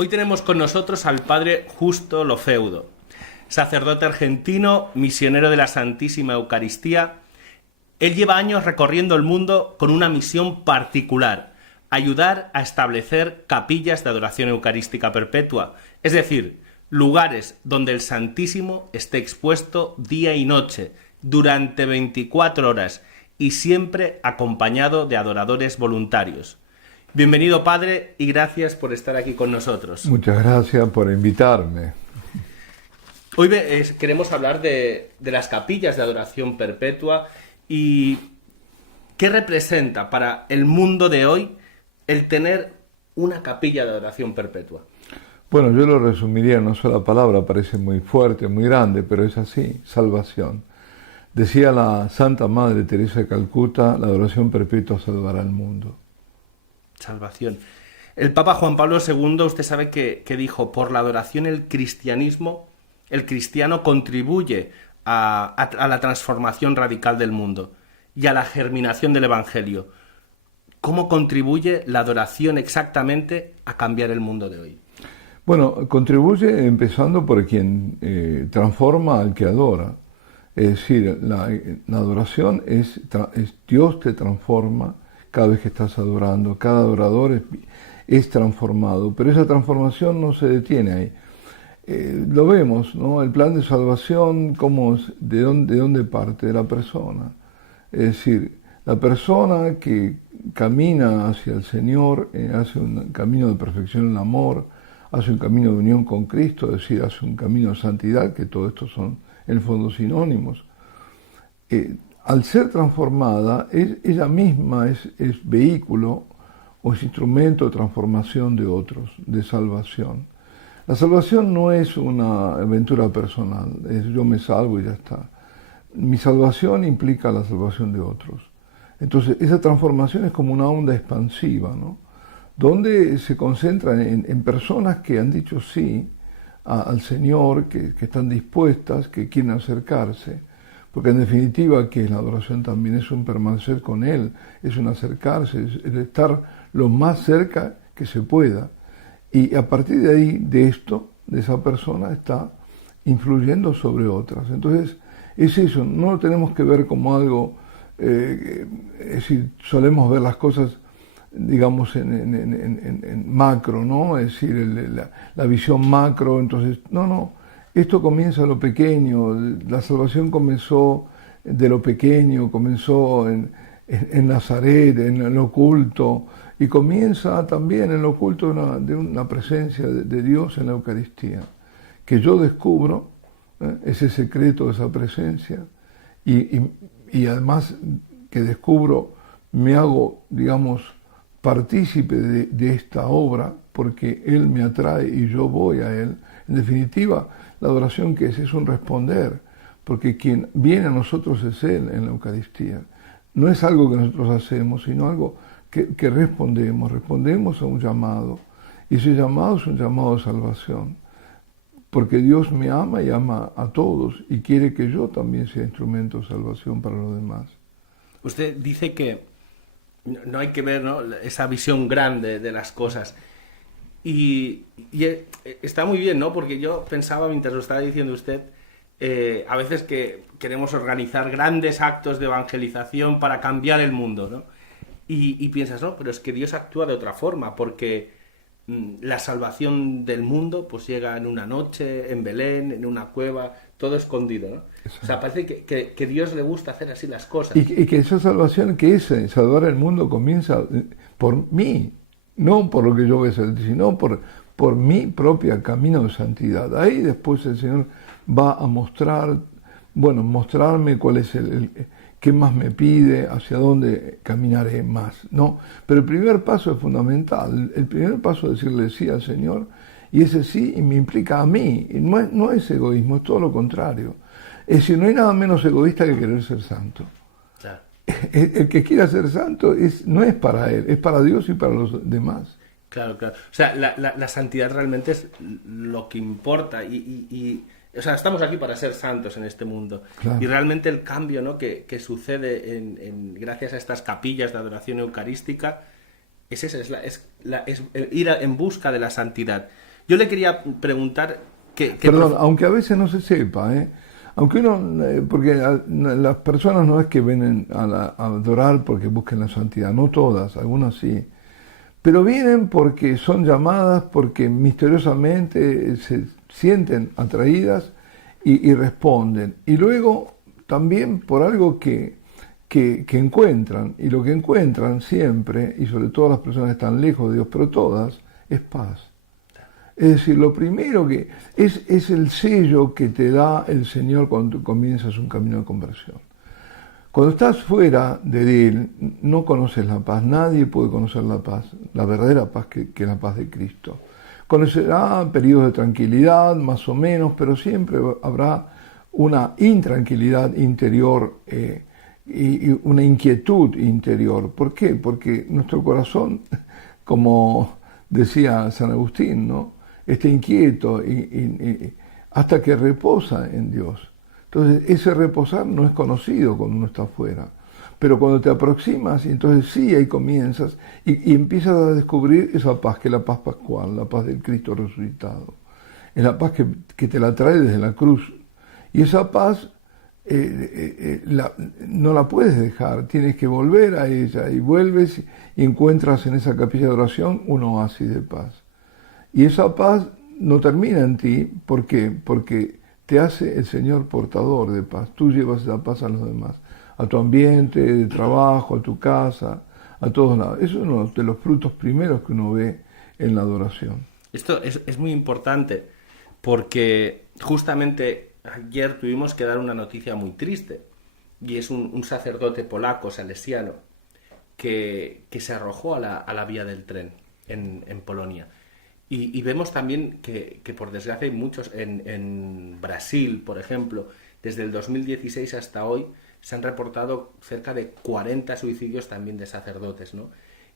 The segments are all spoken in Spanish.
Hoy tenemos con nosotros al padre Justo Lofeudo, sacerdote argentino, misionero de la Santísima Eucaristía. Él lleva años recorriendo el mundo con una misión particular: ayudar a establecer capillas de adoración eucarística perpetua, es decir, lugares donde el Santísimo esté expuesto día y noche, durante 24 horas, y siempre acompañado de adoradores voluntarios. Bienvenido, padre, y gracias por estar aquí con nosotros. Muchas gracias por invitarme. Hoy queremos hablar de las capillas de adoración perpetua y qué representa para el mundo de hoy el tener una capilla de adoración perpetua. Bueno, yo lo resumiría en una sola palabra, parece muy fuerte, muy grande, pero es así: salvación. Decía la Santa Madre Teresa de Calcuta: la adoración perpetua salvará al mundo. Salvación. El Papa Juan Pablo II, usted sabe que dijo: por la adoración el cristiano contribuye a la transformación radical del mundo y a la germinación del Evangelio. ¿Cómo contribuye la adoración exactamente a cambiar el mundo de hoy? Bueno, contribuye empezando por quien transforma al que adora. Es decir, la adoración es Dios te transforma cada vez que estás adorando. Cada adorador es transformado, pero esa transformación no se detiene ahí. Lo vemos, ¿no? El plan de salvación, ¿de dónde parte? De la persona. Es decir, la persona que camina hacia el Señor, hace un camino de perfección en el amor, hace un camino de unión con Cristo, es decir, hace un camino de santidad, que todo esto son en el fondo sinónimos. Al ser transformada, ella misma es vehículo o es instrumento de transformación de otros, de salvación. La salvación no es una aventura personal, es yo me salvo y ya está. Mi salvación implica la salvación de otros. Entonces, esa transformación es como una onda expansiva, ¿no? Donde se concentra en personas que han dicho sí al Señor, que están dispuestas, que quieren acercarse. Porque en definitiva, que la adoración también es un permanecer con Él, es un acercarse, es estar lo más cerca que se pueda. Y a partir de ahí, de esto, de esa persona, está influyendo sobre otras. Entonces, es eso, no lo tenemos que ver como algo, es decir, solemos ver las cosas, digamos, en macro, ¿no? Es decir, la visión macro, entonces, no. Esto comienza de lo pequeño, la salvación comenzó de lo pequeño, comenzó en Nazaret, en lo oculto, y comienza también en lo oculto de una presencia de Dios en la Eucaristía, que yo descubro ese secreto de esa presencia, y además que descubro, me hago, digamos, partícipe de esta obra, porque Él me atrae y yo voy a Él. En definitiva, la adoración que es un responder, porque quien viene a nosotros es Él en la Eucaristía. No es algo que nosotros hacemos, sino algo que respondemos a un llamado, y ese llamado es un llamado de salvación, porque Dios me ama y ama a todos, y quiere que yo también sea instrumento de salvación para los demás. Usted dice que no hay que ver, ¿no?, esa visión grande de las cosas. Y está muy bien, ¿no? Porque yo pensaba, mientras lo estaba diciendo usted, a veces que queremos organizar grandes actos de evangelización para cambiar el mundo, ¿no? Y piensas, no, pero es que Dios actúa de otra forma, porque la salvación del mundo pues llega en una noche, en Belén, en una cueva, todo escondido, ¿no? Exacto. O sea, parece que Dios le gusta hacer así las cosas. Y que esa salvación, que es salvar el mundo, comienza por mí. No por lo que yo voy a hacer, sino por mi propio camino de santidad. Ahí después el Señor va a mostrarme cuál es qué más me pide, hacia dónde caminaré más, ¿no? Pero el primer paso es fundamental. El primer paso es decirle sí al Señor, y ese sí me implica a mí. No es egoísmo, es todo lo contrario. Es decir, no hay nada menos egoísta que querer ser santo. Claro. El que quiera ser santo no es para él, es para Dios y para los demás. Claro. O sea, la santidad realmente es lo que importa o sea, estamos aquí para ser santos en este mundo. Claro. Y realmente el cambio, ¿no?, que sucede gracias a estas capillas de adoración eucarística Es eso, es ir en busca de la santidad. Yo le quería preguntar Perdón, aunque a veces no se sepa, aunque porque las personas no es que vienen a adorar porque busquen la santidad, no todas, algunas sí, pero vienen porque son llamadas, porque misteriosamente se sienten atraídas y responden. Y luego también por algo que encuentran, y lo que encuentran siempre, y sobre todo las personas que están lejos de Dios, pero todas, es paz. Es decir, lo primero que es el sello que te da el Señor cuando tú comienzas un camino de conversión. Cuando estás fuera de Él, no conoces la paz, nadie puede conocer la paz, la verdadera paz que es la paz de Cristo. Conocerá periodos de tranquilidad, más o menos, pero siempre habrá una intranquilidad interior y una inquietud interior. ¿Por qué? Porque nuestro corazón, como decía San Agustín, ¿no?, está inquieto hasta que reposa en Dios. Entonces, ese reposar no es conocido cuando uno está afuera. Pero cuando te aproximas, entonces sí, ahí comienzas y empiezas a descubrir esa paz, que es la paz pascual, la paz del Cristo resucitado. Es la paz que te la trae desde la cruz. Y esa paz no la puedes dejar, tienes que volver a ella y vuelves y encuentras en esa capilla de oración un oasis de paz. Y esa paz no termina en ti, ¿por qué? Porque te hace el Señor portador de paz. Tú llevas la paz a los demás, a tu ambiente de trabajo, a tu casa, a todos lados. Eso es uno de los frutos primeros que uno ve en la adoración. Esto es muy importante porque justamente ayer tuvimos que dar una noticia muy triste y es un sacerdote polaco, salesiano, que se arrojó a la vía del tren en Polonia. Y vemos también que por desgracia hay muchos, en Brasil, por ejemplo, desde el 2016 hasta hoy, se han reportado cerca de 40 suicidios también de sacerdotes, ¿no?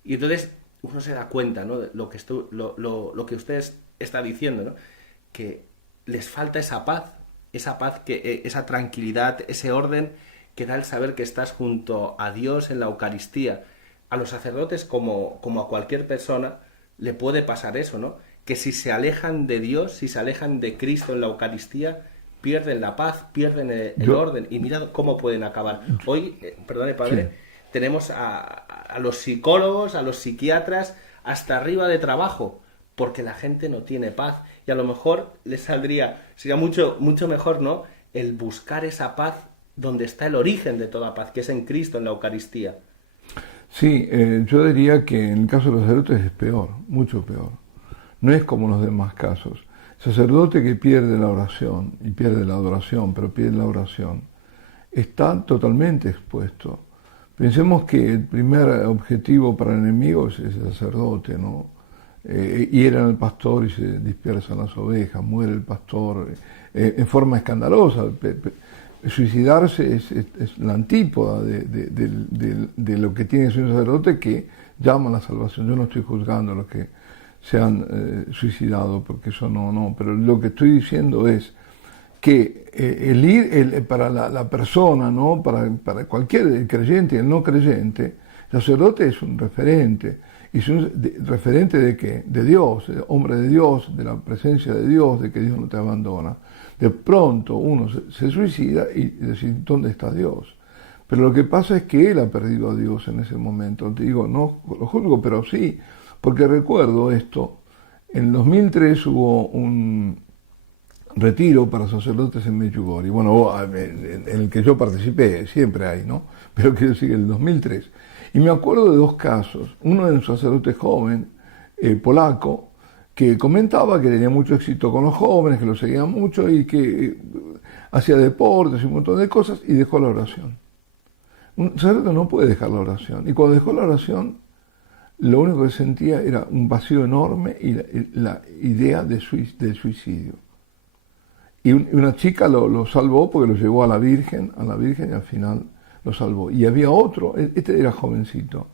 Y entonces uno se da cuenta, ¿no?, de lo que usted está diciendo, ¿no?, que les falta esa paz, esa tranquilidad, ese orden que da el saber que estás junto a Dios en la Eucaristía. A los sacerdotes, como a cualquier persona, le puede pasar eso, ¿no? Que si se alejan de Dios, si se alejan de Cristo en la Eucaristía, pierden la paz, pierden el orden. Y mirad cómo pueden acabar. Hoy, perdone padre, sí, tenemos a los psicólogos, a los psiquiatras, hasta arriba de trabajo, porque la gente no tiene paz. Y a lo mejor sería mucho, mucho mejor, ¿no?, el buscar esa paz donde está el origen de toda paz, que es en Cristo, en la Eucaristía. Sí, yo diría que en el caso de los sacerdotes es peor, mucho peor. No es como los demás casos. El sacerdote que pierde la oración, y pierde la adoración, pero pierde la oración, está totalmente expuesto. Pensemos que el primer objetivo para el enemigo es el sacerdote, ¿no? Hieren al pastor y se dispersan las ovejas, muere el pastor en forma escandalosa. Suicidarse es la antípoda de lo que tiene que ser un sacerdote que llama a la salvación. Yo no estoy juzgando a los que se han suicidado, porque eso no, pero lo que estoy diciendo es que para la persona, ¿no?, para cualquier creyente y el no creyente, el sacerdote es un referente. ¿Y es un referente de qué? De Dios, hombre de Dios, de la presencia de Dios, de que Dios no te abandona. De pronto uno se suicida y dice, ¿dónde está Dios? Pero lo que pasa es que él ha perdido a Dios en ese momento. Te digo, no lo juzgo, pero sí, porque recuerdo esto. En 2003 hubo un retiro para sacerdotes en Medjugorje. Bueno, en el que yo participé, siempre hay, ¿no? Pero quiero decir, en el 2003. Y me acuerdo de dos casos. Uno de un sacerdote joven, polaco, que comentaba que tenía mucho éxito con los jóvenes, que lo seguían mucho y que hacía deportes y un montón de cosas y dejó la oración. Un sacerdote no puede dejar la oración. Y cuando dejó la oración, lo único que sentía era un vacío enorme y la idea del suicidio. Y una chica lo salvó porque lo llevó a la Virgen y al final lo salvó. Y había otro, este era jovencito,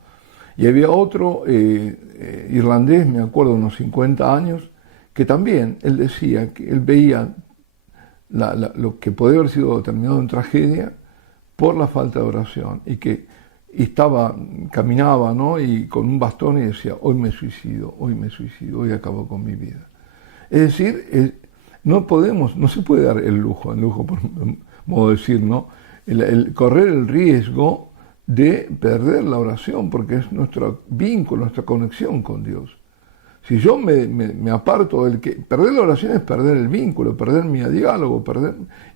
y había otro irlandés, me acuerdo, de unos 50 años, que también él decía que él veía lo que podía haber sido terminado en tragedia por la falta de oración, y que y caminaba, ¿no? Y con un bastón y decía, hoy me suicido, hoy acabo con mi vida. Es decir, no se puede dar el lujo por modo de decir, ¿no? El correr el riesgo de perder la oración, porque es nuestro vínculo, nuestra conexión con Dios. Si yo me aparto perder la oración es perder el vínculo, perder mi diálogo,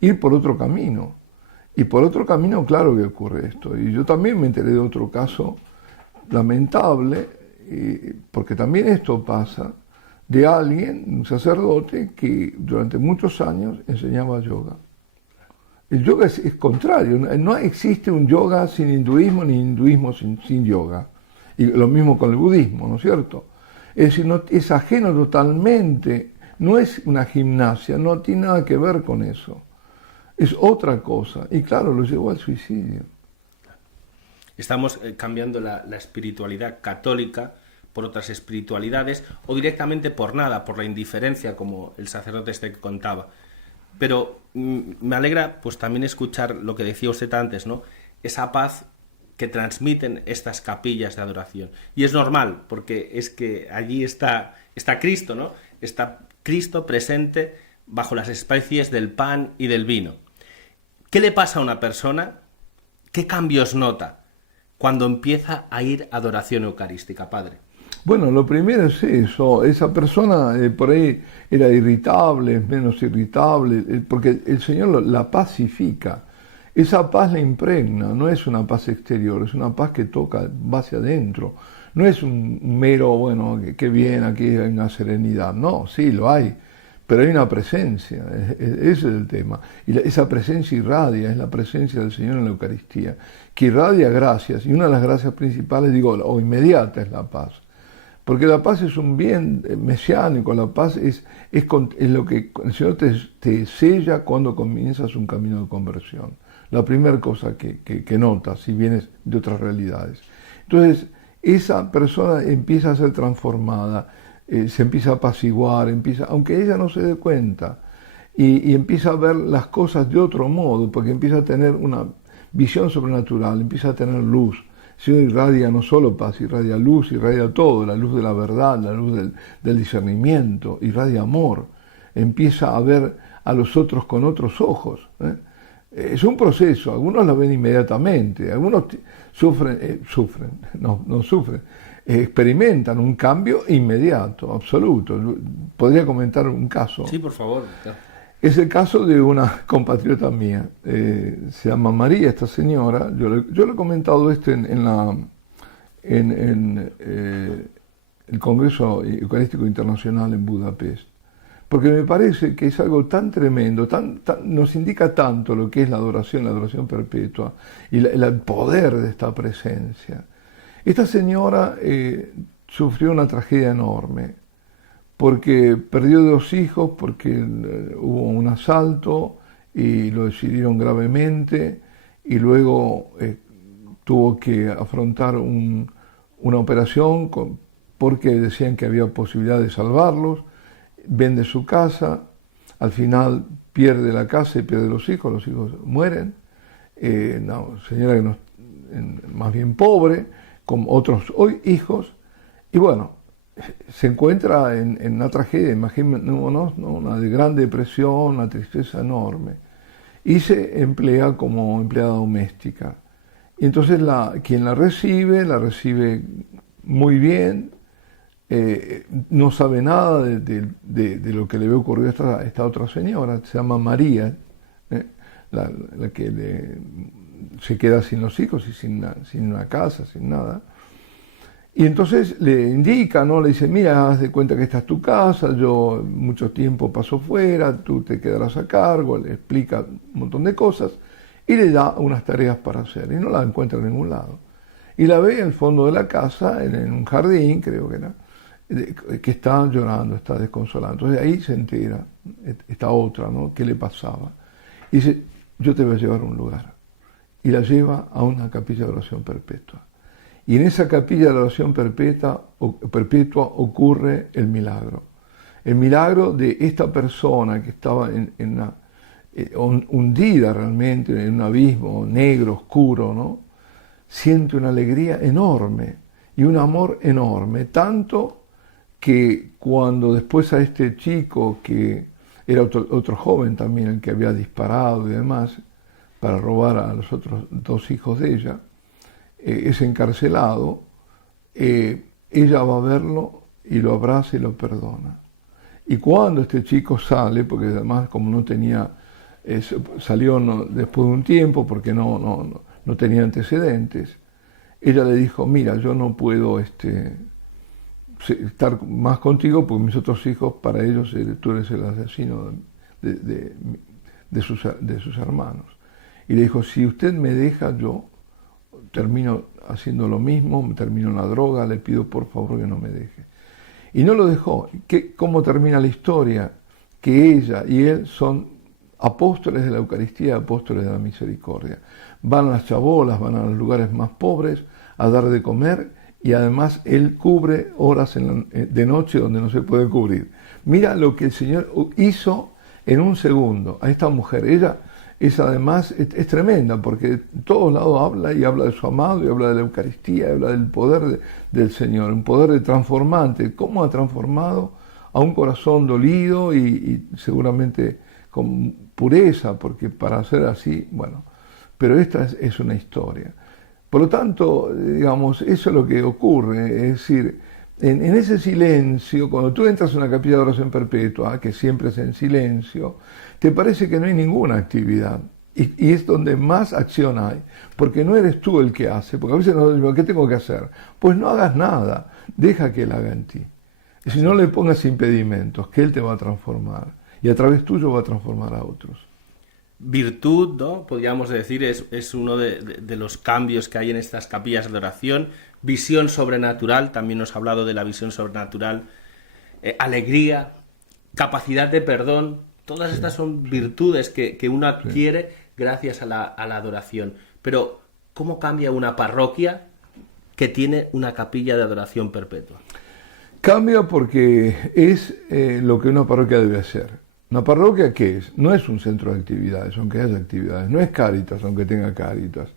ir por otro camino. Y por otro camino, claro que ocurre esto. Y yo también me enteré de otro caso lamentable, porque también esto pasa, de alguien, un sacerdote, que durante muchos años enseñaba yoga. El yoga es contrario, no existe un yoga sin hinduismo, ni hinduismo sin yoga. Y lo mismo con el budismo, ¿no es cierto? Es decir, es ajeno totalmente, no es una gimnasia, no tiene nada que ver con eso. Es otra cosa. Y claro, lo llevó al suicidio. Estamos cambiando la espiritualidad católica por otras espiritualidades o directamente por nada, por la indiferencia, como el sacerdote que contaba. Pero me alegra pues también escuchar lo que decía usted antes, ¿no? Esa paz que transmiten estas capillas de adoración. Y es normal, porque es que allí está Cristo, ¿no? Está Cristo presente bajo las especies del pan y del vino. ¿Qué le pasa a una persona? ¿Qué cambios nota cuando empieza a ir a adoración eucarística, padre? Bueno, lo primero es eso, esa persona por ahí era irritable, menos irritable, porque el Señor la pacifica. Esa paz la impregna, no es una paz exterior, es una paz que va hacia adentro. No es un mero, bueno, que bien, aquí hay una serenidad. No, sí, lo hay, pero hay una presencia, ese es el tema. Y esa presencia irradia, es la presencia del Señor en la Eucaristía, que irradia gracias, y una de las gracias principales, o inmediata, es la paz. Porque la paz es un bien mesiánico, la paz es lo que el Señor te sella cuando comienzas un camino de conversión. La primera cosa que notas, si vienes de otras realidades. Entonces, esa persona empieza a ser transformada, se empieza a apaciguar, aunque ella no se dé cuenta, y empieza a ver las cosas de otro modo, porque empieza a tener una visión sobrenatural, empieza a tener luz. El Señor irradia no solo paz, irradia luz, irradia todo, la luz de la verdad, la luz del discernimiento, irradia amor. Empieza a ver a los otros con otros ojos. Es un proceso, algunos lo ven inmediatamente, algunos experimentan un cambio inmediato, absoluto. ¿Podría comentar un caso? Sí, por favor. Es el caso de una compatriota mía, se llama María, esta señora. Yo le he comentado esto en el Congreso Eucarístico Internacional en Budapest, porque me parece que es algo tan tremendo, nos indica tanto lo que es la adoración perpetua y el poder de esta presencia. Esta señora sufrió una tragedia enorme, porque perdió 2 hijos, porque hubo un asalto y lo decidieron gravemente, y luego tuvo que afrontar una operación porque decían que había posibilidad de salvarlos. Vende su casa, al final pierde la casa y pierde los hijos mueren. Una señora más bien pobre, con otros hijos, y bueno, se encuentra en una tragedia, imaginémonos, ¿no? Una gran depresión, una tristeza enorme, y se emplea como empleada doméstica. Y entonces quien la recibe muy bien, no sabe nada de lo que le había ocurrido a esta otra señora, se llama María, la que se queda sin los hijos y sin una casa, sin nada. Y entonces le indica, ¿no? Le dice, mira, haz de cuenta que esta es tu casa, yo mucho tiempo paso fuera, tú te quedarás a cargo, le explica un montón de cosas y le da unas tareas para hacer y no la encuentra en ningún lado. Y la ve en el fondo de la casa, en un jardín, creo que era, que está llorando, está desconsolada. Entonces ahí se entera, esta otra, ¿no? ¿Qué le pasaba? Y dice, yo te voy a llevar a un lugar. Y la lleva a una capilla de oración perpetua. Y en esa capilla de oración perpetua ocurre el milagro. El milagro de esta persona que estaba hundida realmente en un abismo negro, oscuro, ¿no? siente una alegría enorme y un amor enorme, tanto que cuando después a este chico, que era otro joven también, el que había disparado y demás, para robar a los otros dos hijos de ella, es encarcelado, ella va a verlo y lo abraza y lo perdona. Y cuando este chico sale, porque además como no tenía, salió después de un tiempo porque no tenía antecedentes, ella le dijo, mira, yo no puedo estar más contigo porque mis otros hijos, para ellos tú eres el asesino de sus hermanos. Y le dijo, si usted me deja, yo termino haciendo lo mismo, me termino en la droga, le pido por favor que no me deje. Y no lo dejó. ¿Cómo termina la historia? Que ella y él son apóstoles de la Eucaristía, apóstoles de la misericordia. Van a las chabolas, van a los lugares más pobres a dar de comer, y además él cubre horas de noche donde no se puede cubrir. Mira lo que el Señor hizo en un segundo a esta mujer. Ella es tremenda, porque en todos lados habla de su amado, y habla de la Eucaristía, y habla del poder del Señor, un poder transformante. ¿Cómo ha transformado a un corazón dolido y seguramente con pureza? Porque para ser así, bueno, pero esta es una historia. Por lo tanto, digamos, eso es lo que ocurre, es decir, en ese silencio, cuando tú entras en una capilla de oración perpetua, que siempre es en silencio, te parece que no hay ninguna actividad. Y es donde más acción hay, porque no eres tú el que hace, porque a veces nos decimos, ¿qué tengo que hacer? Pues no hagas nada, deja que Él haga en ti. Y si no le pongas impedimentos, que Él te va a transformar, y a través tuyo va a transformar a otros. Virtud, ¿no? Podríamos decir, es uno de los cambios que hay en estas capillas de oración. Visión sobrenatural, también nos ha hablado de la visión sobrenatural. Alegría, capacidad de perdón, todas estas son virtudes que uno adquiere gracias a la adoración. Pero, ¿cómo cambia una parroquia que tiene una capilla de adoración perpetua? Cambia porque es lo que una parroquia debe hacer. ¿Una parroquia qué es? No es un centro de actividades, aunque haya actividades. No es Cáritas, aunque tenga Cáritas.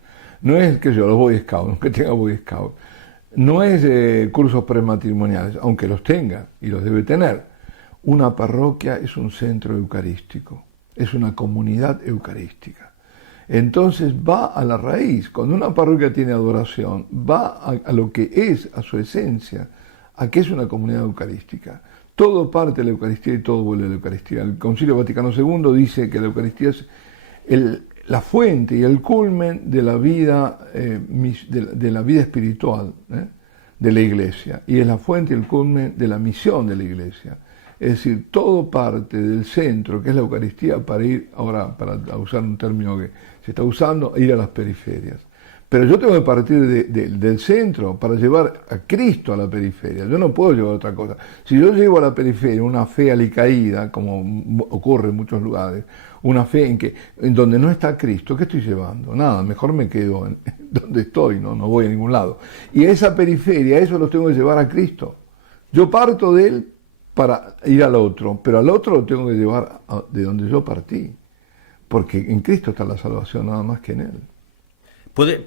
No es, los Boy Scouts, aunque tenga Boy Scouts. No es cursos prematrimoniales, aunque los tenga y los debe tener. Una parroquia es un centro eucarístico, es una comunidad eucarística. Entonces va a la raíz. Cuando una parroquia tiene adoración, va a lo que es, a su esencia, a que es una comunidad eucarística. Todo parte de la Eucaristía y todo vuelve a la Eucaristía. El Concilio Vaticano II dice que la Eucaristía es la fuente y el culmen de la vida, de la vida espiritual de la Iglesia, y es la fuente y el culmen de la misión de la Iglesia. Es decir, todo parte del centro, que es la Eucaristía, para ir, ahora para usar un término que se está usando, ir a las periferias. Pero yo tengo que partir del centro para llevar a Cristo a la periferia. Yo no puedo llevar otra cosa. Si yo llevo a la periferia una fe alicaída, como ocurre en muchos lugares, una fe en donde no está Cristo, ¿qué estoy llevando? Nada, mejor me quedo donde estoy, no voy a ningún lado. Y a esa periferia, eso lo tengo que llevar a Cristo. Yo parto de Él para ir al otro, pero al otro lo tengo que llevar de donde yo partí. Porque en Cristo está la salvación, nada más que en Él.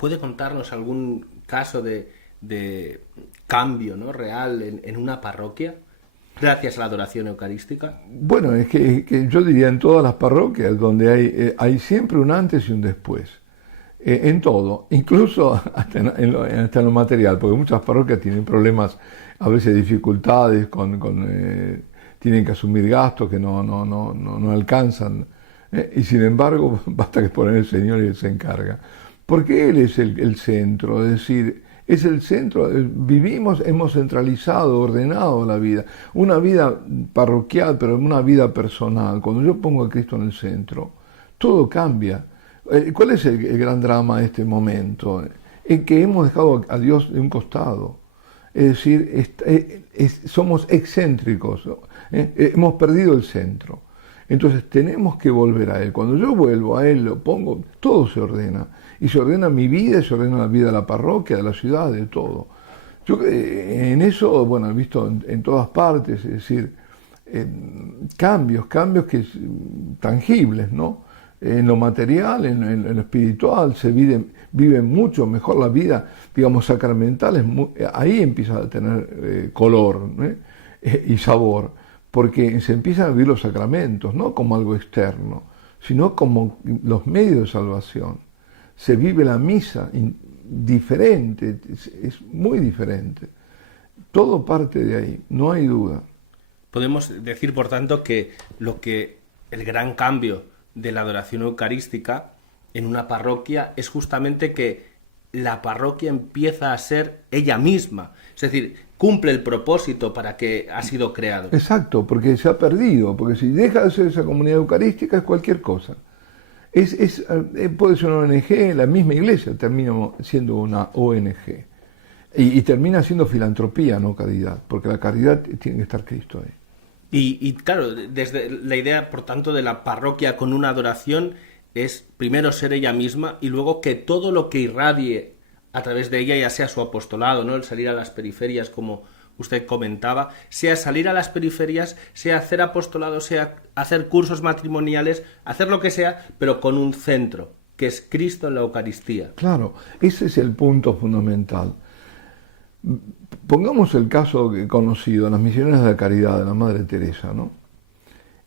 ¿Puede contarnos algún caso de cambio, ¿no?, real en una parroquia gracias a la adoración eucarística? Bueno, es que yo diría en todas las parroquias donde hay siempre un antes y un después. En todo, incluso hasta en lo material, porque muchas parroquias tienen problemas, a veces dificultades, tienen que asumir gastos que no alcanzan, y sin embargo basta que poner el Señor y Él se encarga. Porque Él es el centro, es decir, es el centro, hemos centralizado, ordenado la vida, una vida parroquial, pero una vida personal. Cuando yo pongo a Cristo en el centro, todo cambia. ¿Cuál es el gran drama de este momento? En que hemos dejado a Dios de un costado. Es decir, somos excéntricos, hemos perdido el centro. Entonces tenemos que volver a Él. Cuando yo vuelvo a Él, lo pongo, todo se ordena. Y se ordena mi vida, se ordena la vida de la parroquia, de la ciudad, de todo. Yo en eso, bueno, he visto en todas partes, es decir, cambios que tangibles, ¿no? en lo material, en lo espiritual, se vive mucho mejor la vida, digamos, sacramental, ahí empieza a tener color, y sabor, porque se empiezan a vivir los sacramentos, no como algo externo, sino como los medios de salvación. Se vive la misa diferente, es muy diferente. Todo parte de ahí, no hay duda. Podemos decir, por tanto, que el gran cambio de la adoración eucarística en una parroquia es justamente que la parroquia empieza a ser ella misma, es decir, cumple el propósito para que ha sido creado. Exacto, porque se ha perdido, porque si deja de ser esa comunidad eucarística es cualquier cosa. Puede ser una ONG, la misma iglesia termina siendo una ONG y termina siendo filantropía, no caridad, porque la caridad tiene que estar Cristo ahí. Y claro, desde la idea, por tanto, de la parroquia con una adoración es primero ser ella misma y luego que todo lo que irradie a través de ella, ya sea su apostolado, ¿no? El salir a las periferias, como usted comentaba, sea salir a las periferias, sea hacer apostolado, sea hacer cursos matrimoniales, hacer lo que sea, pero con un centro, que es Cristo en la Eucaristía. Claro, ese es el punto fundamental. Pongamos el caso conocido, las misioneras de la caridad de la Madre Teresa, ¿no?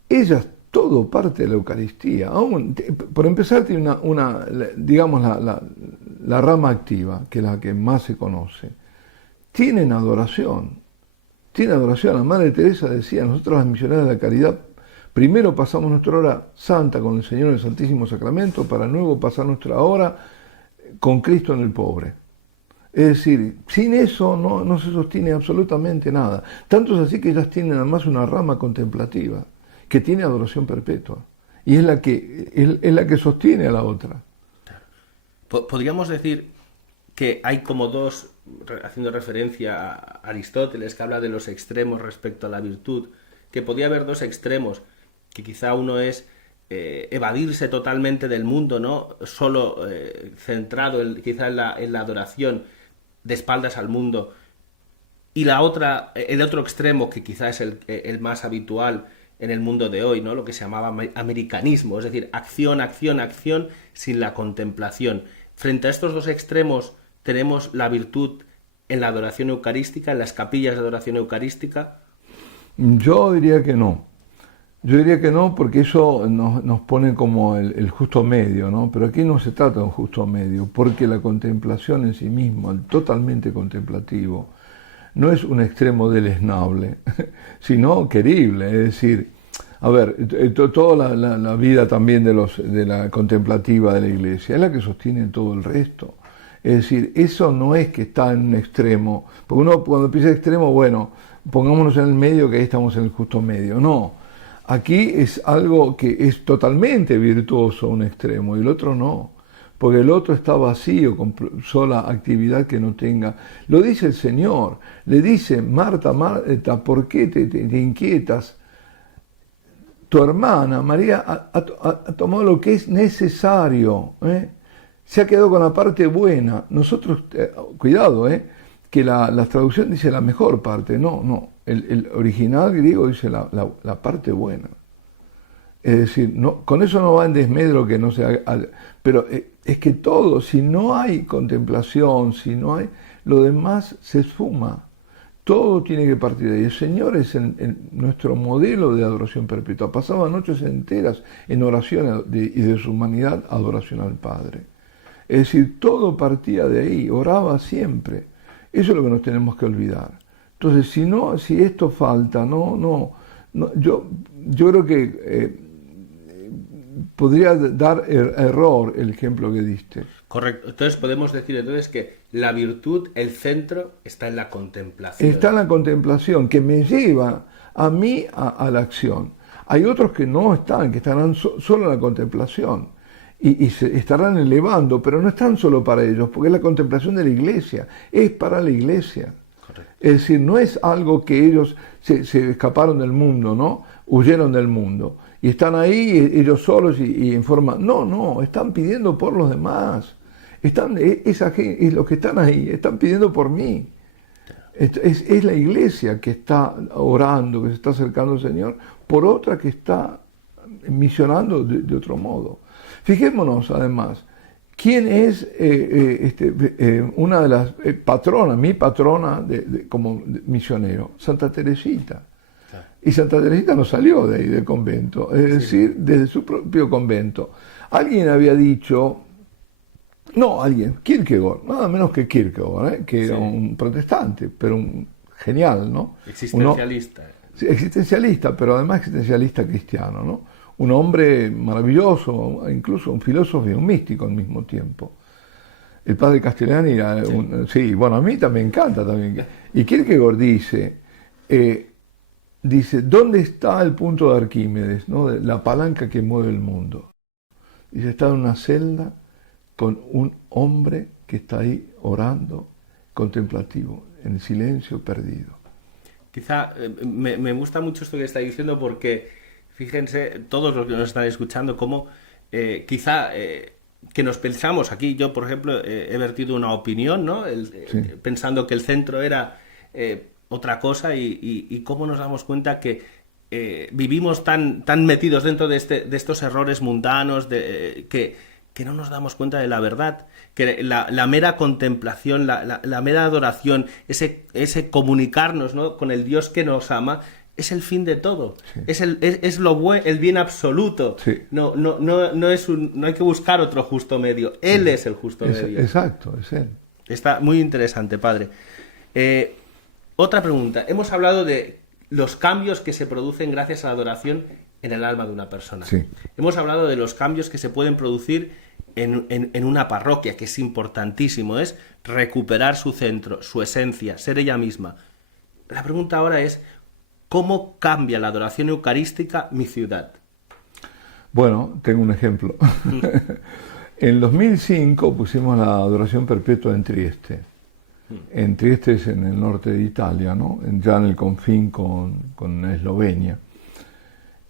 Ellas, todo parte de la Eucaristía. Por empezar, tiene digamos, la rama activa, que es la que más se conoce. Tienen adoración. La Madre Teresa decía, nosotros las misioneras de la caridad, primero pasamos nuestra hora santa con el Señor en el Santísimo Sacramento, para luego pasar nuestra hora con Cristo en el pobre. Es decir, sin eso no se sostiene absolutamente nada. Tanto es así que ellas tienen además una rama contemplativa, que tiene adoración perpetua, y es la que sostiene a la otra. Podríamos decir que hay como dos, haciendo referencia a Aristóteles, que habla de los extremos respecto a la virtud, que podía haber dos extremos, que quizá uno es evadirse totalmente del mundo, ¿no? Solo centrado quizá en la adoración, de espaldas al mundo, y el otro extremo, que quizá es el más habitual en el mundo de hoy, ¿no? Lo que se llamaba americanismo, es decir, acción, acción, acción sin la contemplación. Frente a estos dos extremos tenemos la virtud en la adoración eucarística, en las capillas de adoración eucarística. Yo diría que no. Yo diría que no, porque eso nos pone como el justo medio, ¿no? Pero aquí no se trata de un justo medio, porque la contemplación en sí misma, el totalmente contemplativo, no es un extremo deleznable, sino querible. Es decir, a ver, toda la vida también de la contemplativa de la Iglesia es la que sostiene todo el resto. Es decir, eso no es que está en un extremo, porque uno cuando piensa extremo, bueno, pongámonos en el medio, que ahí estamos en el justo medio. No. Aquí es algo que es totalmente virtuoso un extremo y el otro no, porque el otro está vacío, con sola actividad que no tenga. Lo dice el Señor, le dice, Marta, Marta, ¿por qué te inquietas? Tu hermana, María, ha tomado lo que es necesario, se ha quedado con la parte buena. Nosotros, cuidado, que la traducción dice la mejor parte, no. El original griego dice la parte buena. Es decir, con eso no va en desmedro que no se haga, pero es que todo, si no hay contemplación, si no hay, lo demás se esfuma. Todo tiene que partir de ahí. El Señor es nuestro modelo de adoración perpetua. Pasaba noches enteras en oración y de su humanidad, adoración al Padre. Es decir, todo partía de ahí, oraba siempre. Eso es lo que nos tenemos que olvidar. Entonces, si esto falta, yo creo que podría dar error el ejemplo que diste. Correcto. Entonces podemos decir que la virtud, el centro, está en la contemplación. Está en la contemplación, que me lleva a mí a la acción. Hay otros que no están, que estarán solo en la contemplación y se estarán elevando, pero no están solo para ellos, porque es la contemplación de la Iglesia, es para la Iglesia. Correcto. Es decir, no es algo que ellos se escaparon del mundo, ¿no? Huyeron del mundo. Y están ahí ellos solos y en forma... No, están pidiendo por los demás. Los que están ahí están pidiendo por mí. Es la Iglesia que está orando, que se está acercando al Señor, por otra que está misionando de otro modo. Fijémonos, además, quién es una de las patronas, mi patrona como misionero, Santa Teresita. Claro. Y Santa Teresita no salió de ahí del convento, es decir, desde su propio convento. Alguien había dicho, Kierkegaard, nada menos que Kierkegaard, que era un protestante, pero genial, ¿no? Existencialista. Existencialista, pero además existencialista cristiano, ¿no? Un hombre maravilloso, incluso un filósofo y un místico al mismo tiempo. El padre Castellani era a mí también me encanta también. Y Kierkegaard dice, ¿dónde está el punto de Arquímedes, ¿no? De la palanca que mueve el mundo? Dice, está en una celda con un hombre que está ahí orando, contemplativo, en el silencio perdido. Quizá me gusta mucho esto que está diciendo porque, fíjense, todos los que nos están escuchando, cómo que nos pensamos, aquí yo, por ejemplo, he vertido una opinión, ¿no? Pensando que el centro era otra cosa y cómo nos damos cuenta que vivimos tan metidos dentro de estos errores mundanos que no nos damos cuenta de la verdad, que la mera contemplación, la mera adoración, ese comunicarnos, ¿no?, con el Dios que nos ama, es el fin de todo, es el bien absoluto. No hay que buscar otro justo medio, Él es el justo medio. Exacto, es Él. Está muy interesante, padre. Otra pregunta, hemos hablado de los cambios que se producen gracias a la adoración en el alma de una persona. Hemos hablado de los cambios que se pueden producir en una parroquia, que es importantísimo, es recuperar su centro, su esencia, ser ella misma. La pregunta ahora es, ¿cómo cambia la adoración eucarística mi ciudad? Bueno, tengo un ejemplo. En 2005 pusimos la adoración perpetua en Trieste. En Trieste es en el norte de Italia, ¿no? Ya en el confín con Eslovenia.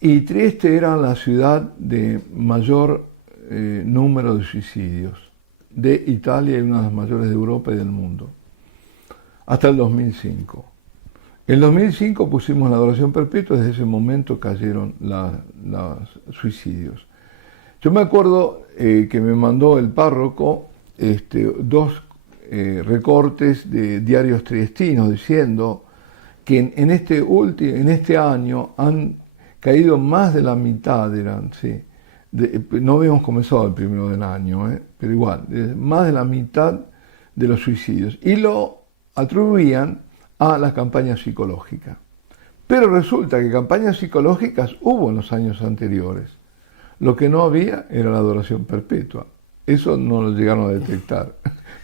Y Trieste era la ciudad de mayor número de suicidios de Italia y una de las mayores de Europa y del mundo, hasta el 2005. En 2005 pusimos la adoración perpetua, desde ese momento cayeron los suicidios. Yo me acuerdo que me mandó el párroco dos recortes de diarios triestinos diciendo que en este año han caído más de la mitad, no habíamos comenzado el primero del año, pero igual, más de la mitad de los suicidios. Y lo atribuían a la campaña psicológica. Pero resulta que campañas psicológicas hubo en los años anteriores. Lo que no había era la adoración perpetua. Eso no lo llegaron a detectar,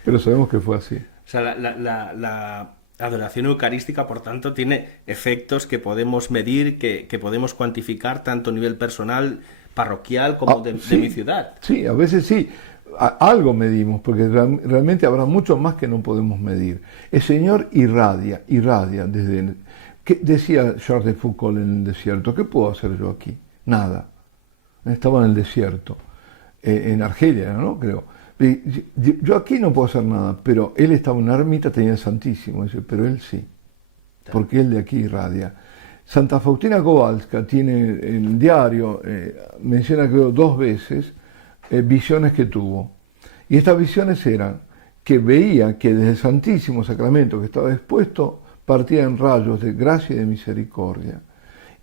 pero sabemos que fue así. O sea, la adoración eucarística, por tanto, tiene efectos que podemos medir, que podemos cuantificar, tanto a nivel personal, parroquial, como de mi ciudad. Sí, a veces sí. Algo medimos, porque realmente habrá mucho más que no podemos medir. El Señor irradia desde... ¿Qué decía Charles de Foucault en el desierto? ¿Qué puedo hacer yo aquí? Nada. Estaba en el desierto, en Argelia, ¿no? Creo. Yo aquí no puedo hacer nada, pero él estaba en una ermita, tenía el Santísimo, dice, pero él sí, porque él de aquí irradia. Santa Faustina Kowalska tiene el diario, menciona creo 2 veces, visiones que tuvo. Y estas visiones eran que veía que desde el Santísimo Sacramento que estaba expuesto partían rayos de gracia y de misericordia.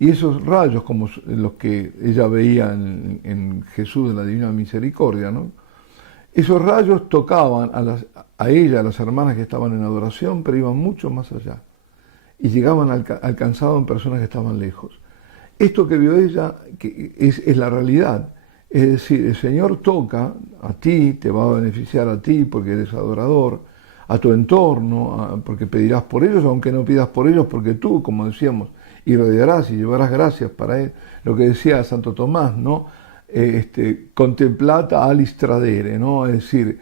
Y esos rayos, como los que ella veía en Jesús de la Divina Misericordia, ¿no? Esos rayos tocaban a ella, a las hermanas que estaban en adoración, pero iban mucho más allá. Y llegaban, alcanzaban personas que estaban lejos. Esto que vio ella que es la realidad. Es decir, el Señor toca a ti, te va a beneficiar a ti porque eres adorador, a tu entorno, porque pedirás por ellos, aunque no pidas por ellos, porque tú, como decíamos, irradiarás y llevarás gracias para él. Lo que decía Santo Tomás, ¿no? Contemplata alis tradere, ¿no? Es decir,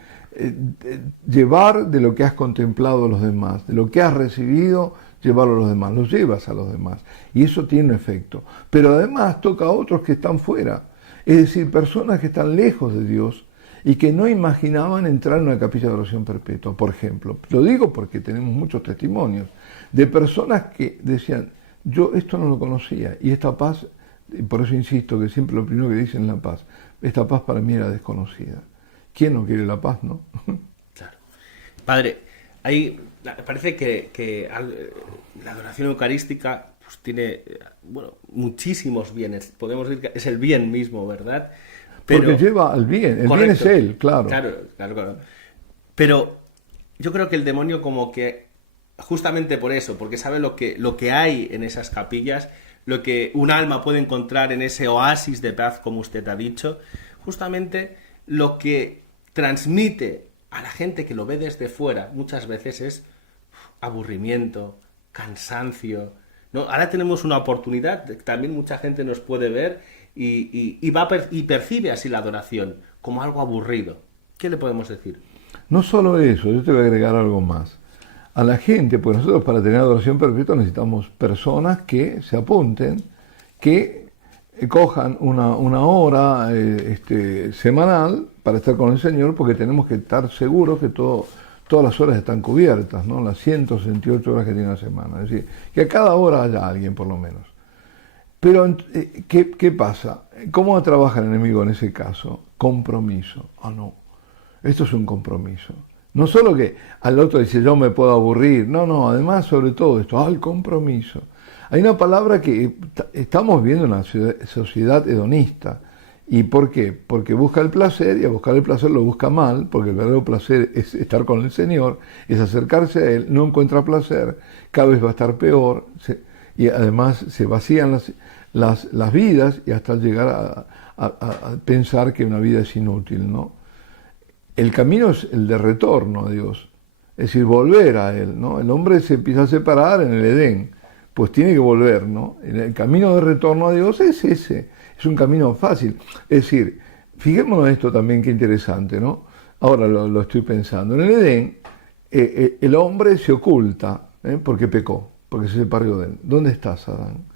llevar de lo que has contemplado a los demás, de lo que has recibido, llevarlo a los demás, lo llevas a los demás. Y eso tiene efecto. Pero además toca a otros que están fuera. Es decir, personas que están lejos de Dios y que no imaginaban entrar en una capilla de oración perpetua, por ejemplo. Lo digo porque tenemos muchos testimonios de personas que decían, yo esto no lo conocía y esta paz Y por eso insisto que siempre lo primero que dicen es la paz. Esta paz para mí era desconocida. ¿Quién no quiere la paz, no? Claro. Padre, parece que la adoración eucarística pues, tiene muchísimos bienes. Podemos decir que es el bien mismo, ¿verdad? Porque lleva al bien. El bien es Él, claro. Claro. Pero yo creo que el demonio como que, justamente por eso, porque sabe lo que hay en esas capillas, lo que un alma puede encontrar en ese oasis de paz, como usted ha dicho, justamente lo que transmite a la gente que lo ve desde fuera muchas veces es aburrimiento, cansancio, ¿no? Ahora tenemos una oportunidad, también mucha gente nos puede ver y percibe así la adoración como algo aburrido. ¿Qué le podemos decir? No solo eso, yo te voy a agregar algo más. A la gente, pues nosotros para tener adoración perpetua necesitamos personas que se apunten, que cojan una hora semanal para estar con el Señor, porque tenemos que estar seguros que todas las horas están cubiertas, ¿no? Las 168 horas que tiene la semana. Es decir, que a cada hora haya alguien por lo menos. Pero, ¿qué pasa? ¿Cómo trabaja el enemigo en ese caso? Compromiso. No, esto es un compromiso. No solo que al otro dice yo me puedo aburrir, no, además sobre todo esto, el compromiso. Hay una palabra que estamos viendo en una sociedad hedonista. ¿Y por qué? Porque busca el placer y a buscar el placer lo busca mal, porque el verdadero placer es estar con el Señor, es acercarse a Él, no encuentra placer, cada vez va a estar peor y además se vacían las vidas y hasta llegar a pensar que una vida es inútil, ¿no? El camino es el de retorno a Dios, es decir, volver a Él, ¿no? El hombre se empieza a separar en el Edén, pues tiene que volver, ¿no? El camino de retorno a Dios es ese, es un camino fácil. Es decir, fijémonos en esto también, qué interesante, ¿no? Ahora lo estoy pensando. En el Edén, el hombre se oculta, porque pecó, porque se separó de Él. ¿Dónde estás, Adán?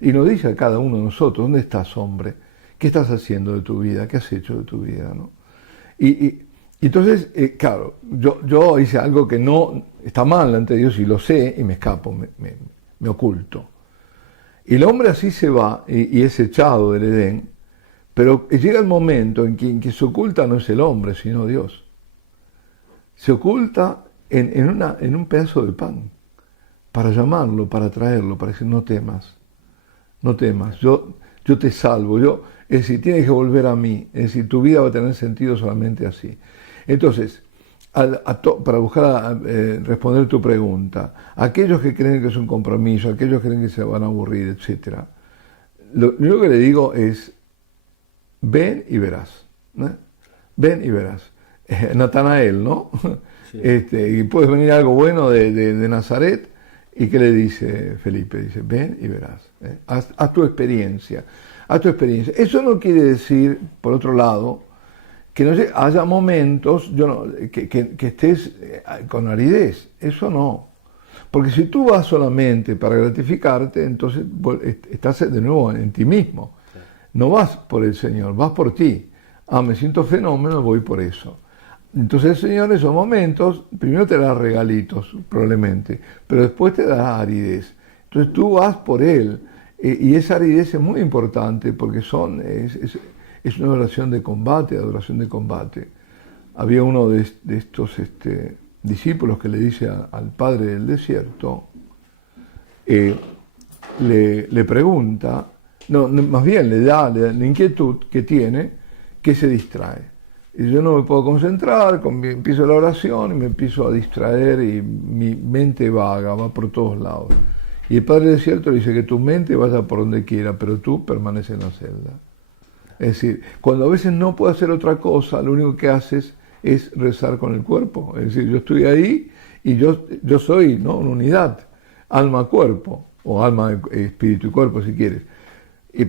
Y nos dice a cada uno de nosotros, ¿dónde estás, hombre? ¿Qué estás haciendo de tu vida? ¿Qué has hecho de tu vida, no? Y entonces, claro, yo hice algo que no está mal ante Dios y lo sé y me escapo, me oculto. Y el hombre así se va y es echado del Edén, pero llega el momento en que se oculta no es el hombre, sino Dios. Se oculta en un pedazo de pan, para llamarlo, para traerlo, para decir no temas, yo te salvo, es decir, tienes que volver a mí, es decir, tu vida va a tener sentido solamente así. Entonces, para buscar responder tu pregunta, aquellos que creen que es un compromiso, aquellos que creen que se van a aburrir, etc., lo único que le digo es, ven y verás, ¿no? Ven y verás. Natanael, ¿no? Sí. Y puedes venir algo bueno de Nazaret, ¿y qué le dice Felipe? Dice, ven y verás, haz tu experiencia, haz tu experiencia. Eso no quiere decir, por otro lado, que no haya momentos que estés con aridez, eso no. Porque si tú vas solamente para gratificarte, entonces estás de nuevo en ti mismo. No vas por el Señor, vas por ti. Me siento fenómeno, voy por eso. Entonces el Señor en esos momentos, primero te da regalitos, probablemente, pero después te da aridez. Entonces tú vas por Él, y esa aridez es muy importante porque es una oración de combate, adoración de combate. Había uno de estos discípulos que le dice al padre del desierto, le pregunta, más bien le da la inquietud que tiene, que se distrae. Y yo no me puedo concentrar, empiezo la oración y me empiezo a distraer y mi mente vaga, va por todos lados. Y el padre del desierto le dice que tu mente vaya por donde quiera, pero tú permaneces en la celda. Es decir, cuando a veces no puedes hacer otra cosa, lo único que haces es rezar con el cuerpo. Es decir, yo estoy ahí y yo soy, ¿no?, una unidad, alma-cuerpo, o alma, espíritu y cuerpo si quieres.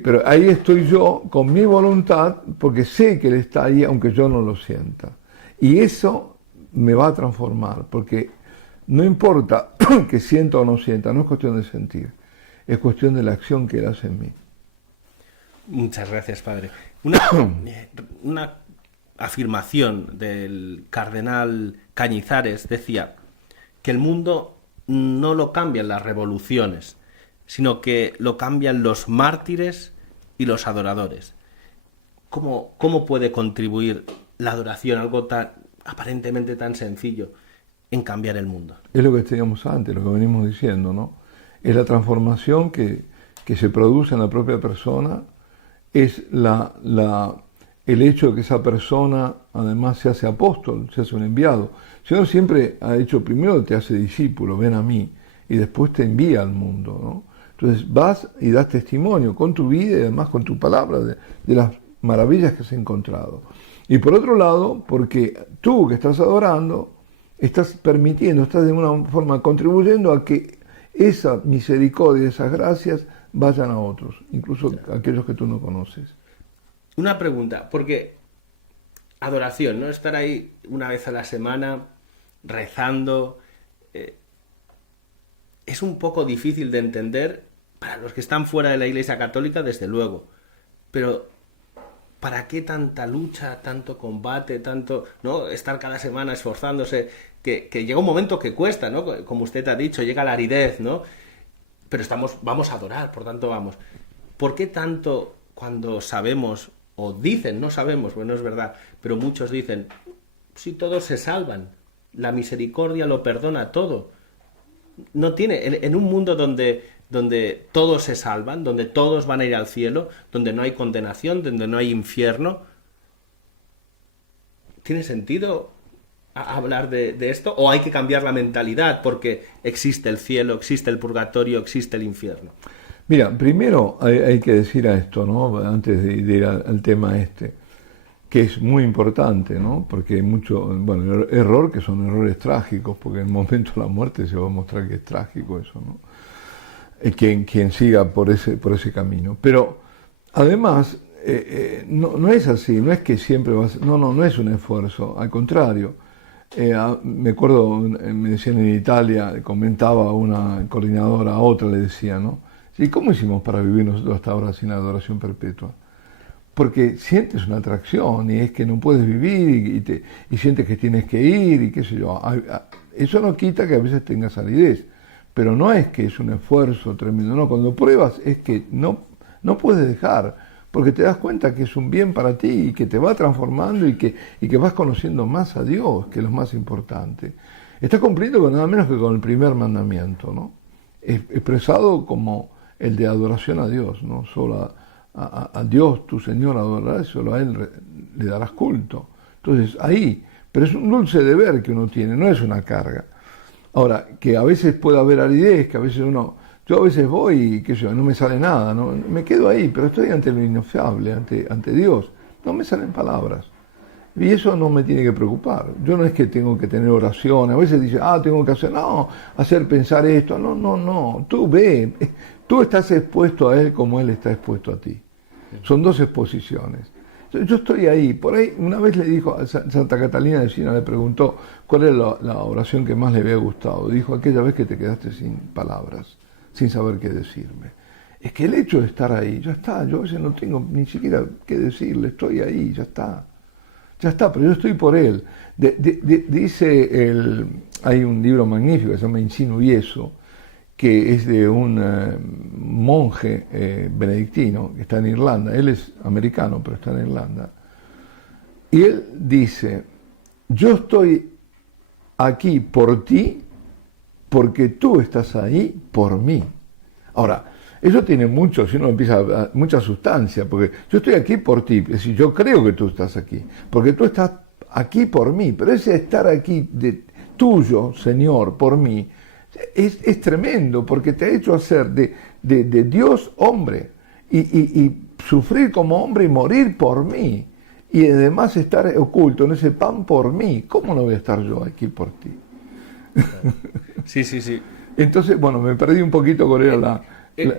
Pero ahí estoy yo con mi voluntad porque sé que Él está ahí aunque yo no lo sienta. Y eso me va a transformar porque no importa que sienta o no sienta, no es cuestión de sentir, es cuestión de la acción que Él hace en mí. Muchas gracias, padre. Una afirmación del cardenal Cañizares decía que el mundo no lo cambian las revoluciones, sino que lo cambian los mártires y los adoradores. ¿Cómo puede contribuir la adoración, algo tan aparentemente tan sencillo, en cambiar el mundo? Es lo que decíamos antes, lo que venimos diciendo, ¿no? Es la transformación que se produce en la propia persona, es el hecho de que esa persona además se hace apóstol, se hace un enviado. El Señor siempre ha hecho, primero te hace discípulo, ven a mí, y después te envía al mundo, ¿no? Entonces vas y das testimonio con tu vida y además con tu palabra de las maravillas que has encontrado. Y por otro lado, porque tú que estás adorando, estás permitiendo, estás de alguna forma contribuyendo a que esa misericordia, esas gracias vayan a otros, incluso a aquellos que tú no conoces. Una pregunta, porque adoración, ¿no? Estar ahí una vez a la semana rezando, es un poco difícil de entender para los que están fuera de la Iglesia Católica, desde luego. Pero ¿para qué tanta lucha, tanto combate, tanto, ¿no? Estar cada semana esforzándose, que llega un momento que cuesta, ¿no? Como usted ha dicho, llega la aridez, ¿no? Pero vamos a adorar, por tanto vamos. ¿Por qué tanto cuando sabemos, o dicen, no sabemos, bueno, es verdad, pero muchos dicen, si todos se salvan, la misericordia lo perdona todo? No tiene, en un mundo donde todos se salvan, donde todos van a ir al cielo, donde no hay condenación, donde no hay infierno, ¿tiene sentido hablar de esto? ¿O hay que cambiar la mentalidad porque existe el cielo, existe el purgatorio, existe el infierno? Mira, primero hay que decir a esto, ¿no? Antes de ir al tema que es muy importante, ¿no? Porque hay mucho, bueno, error que son errores trágicos, porque en el momento de la muerte se va a mostrar que es trágico eso, ¿no? Quien siga por ese camino. Pero además, no es así, no es que siempre no es un esfuerzo, al contrario. Me acuerdo, me decían en Italia, comentaba una coordinadora a otra, le decía, ¿no? ¿Y cómo hicimos para vivir nosotros hasta ahora sin adoración perpetua? Porque sientes una atracción y es que no puedes vivir y sientes que tienes que ir y qué sé yo. Eso no quita que a veces tengas aridez, pero no es que es un esfuerzo tremendo, no. Cuando pruebas es que no puedes dejar, porque te das cuenta que es un bien para ti y que te va transformando y que vas conociendo más a Dios, que es lo más importante. Estás cumpliendo con nada menos que con el primer mandamiento, ¿no? Expresado como el de adoración a Dios, ¿no? Solo a Dios, tu Señor, adorarás, solo a Él le darás culto. Entonces, ahí, pero es un dulce deber que uno tiene, no es una carga. Ahora, que a veces puede haber aridez, que a veces yo a veces voy y qué sé yo, no me sale nada, ¿no? Me quedo ahí, pero estoy ante lo inefable, ante Dios, no me salen palabras. Y eso no me tiene que preocupar. Yo no es que tengo que tener oración, a veces dice, tengo que hacer pensar esto, no, tú ve, tú estás expuesto a Él como Él está expuesto a ti. Son dos exposiciones. Yo estoy ahí, por ahí, una vez le dijo a Santa Catalina de Siena, le preguntó cuál era la oración que más le había gustado. Dijo, aquella vez que te quedaste sin palabras, sin saber qué decirme. Es que el hecho de estar ahí, ya está, yo a veces no tengo ni siquiera qué decirle, estoy ahí, ya está, pero yo estoy por Él. Hay un libro magnífico que se llama Incinu Ieso, que es de un monje benedictino que está en Irlanda. Él es americano, pero está en Irlanda. Y él dice, yo estoy aquí por ti porque tú estás ahí por mí. Ahora, eso tiene mucho, si uno empieza mucha sustancia, porque yo estoy aquí por ti, es decir, yo creo que tú estás aquí, porque tú estás aquí por mí, pero ese estar aquí tuyo, Señor, por mí, es tremendo, porque te ha hecho hacer de Dios hombre y sufrir como hombre y morir por mí, y además estar oculto en ese pan por mí. ¿Cómo no voy a estar yo aquí por ti? Sí. Entonces, bueno, me perdí un poquito con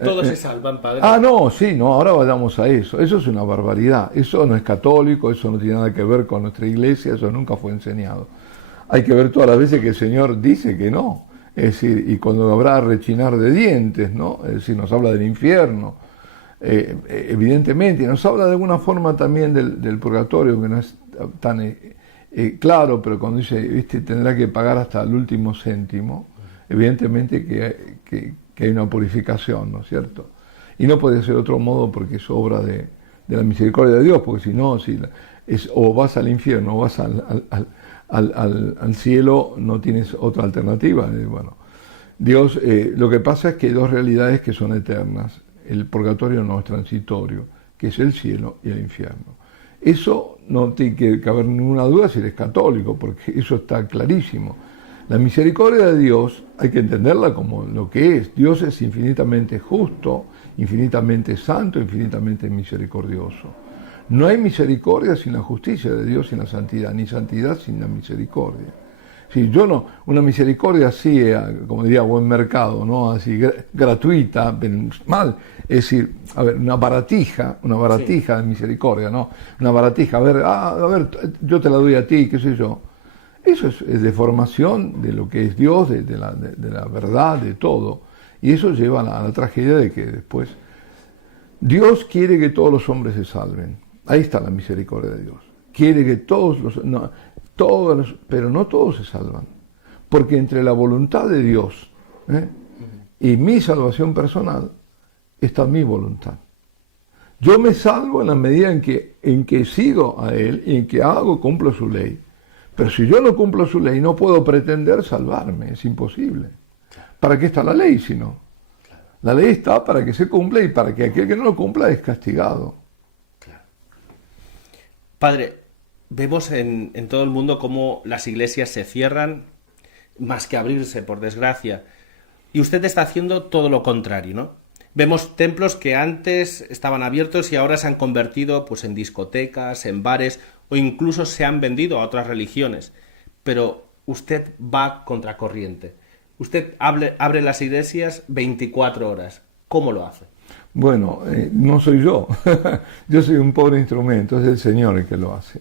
todos se salvan, padre. Ahora vayamos a eso. Eso es una barbaridad. Eso no es católico, eso no tiene nada que ver con nuestra iglesia, eso nunca fue enseñado. Hay que ver todas las veces que el Señor dice que no. Es decir, y cuando habrá rechinar de dientes, ¿no? Es decir, nos habla del infierno, evidentemente, y nos habla de alguna forma también del purgatorio, que no es tan claro, pero cuando dice, tendrá que pagar hasta el último céntimo, evidentemente que hay una purificación, ¿no es cierto? Y no puede ser de otro modo porque es obra de la misericordia de Dios, porque si no, o vas al infierno o vas al cielo, no tienes otra alternativa. Bueno, Dios, lo que pasa es que hay dos realidades que son eternas. El purgatorio no es transitorio, que es el cielo y el infierno. Eso no tiene que haber ninguna duda si eres católico, porque eso está clarísimo. La misericordia de Dios hay que entenderla como lo que es. Dios es infinitamente justo, infinitamente santo, infinitamente misericordioso. No hay misericordia sin la justicia de Dios, sin la santidad, ni santidad sin la misericordia. Si yo no, una misericordia así, como diría, buen mercado, ¿no? Así gratuita, mal, es decir, a ver, una baratija sí, de misericordia, ¿no? Una baratija, a ver, yo te la doy a ti, qué sé yo. Eso es deformación de lo que es Dios, de la verdad, de todo. Y eso lleva a la tragedia de que después Dios quiere que todos los hombres se salven. Ahí está la misericordia de Dios. Quiere que pero no todos se salvan. Porque entre la voluntad de Dios y mi salvación personal está mi voluntad. Yo me salvo en la medida en que sigo a Él y en que cumplo su ley. Pero si yo no cumplo su ley, no puedo pretender salvarme, es imposible. ¿Para qué está la ley si no? La ley está para que se cumpla y para que aquel que no lo cumpla es castigado. Padre, vemos en todo el mundo cómo las iglesias se cierran, más que abrirse, por desgracia. Y usted está haciendo todo lo contrario, ¿no? Vemos templos que antes estaban abiertos y ahora se han convertido pues, en discotecas, en bares, o incluso se han vendido a otras religiones. Pero usted va contracorriente. Usted abre las iglesias 24 horas. ¿Cómo lo hace? Bueno, no soy yo. Yo soy un pobre instrumento, es el Señor el que lo hace.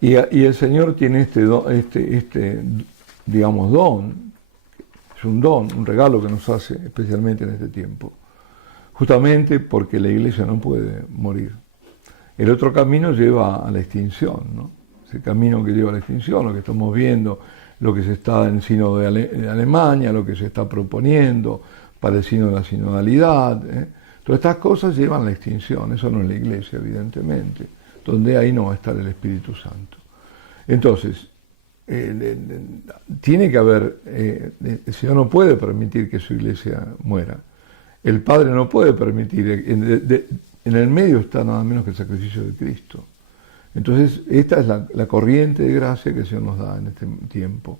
Y el Señor tiene digamos, don. Es un don, un regalo que nos hace especialmente en este tiempo. Justamente porque la iglesia no puede morir. El otro camino lleva a la extinción, ¿no? Ese camino que lleva a la extinción, lo que estamos viendo, lo que se está en el sínodo de Alemania, lo que se está proponiendo para el sínodo de la sinodalidad. Todas estas cosas llevan a la extinción, eso no es la iglesia, evidentemente, donde ahí no va a estar el Espíritu Santo. Entonces, tiene que haber, el Señor no puede permitir que su iglesia muera. El Padre no puede permitir, en el medio está nada menos que el sacrificio de Cristo. Entonces, esta es la corriente de gracia que el Señor nos da en este tiempo,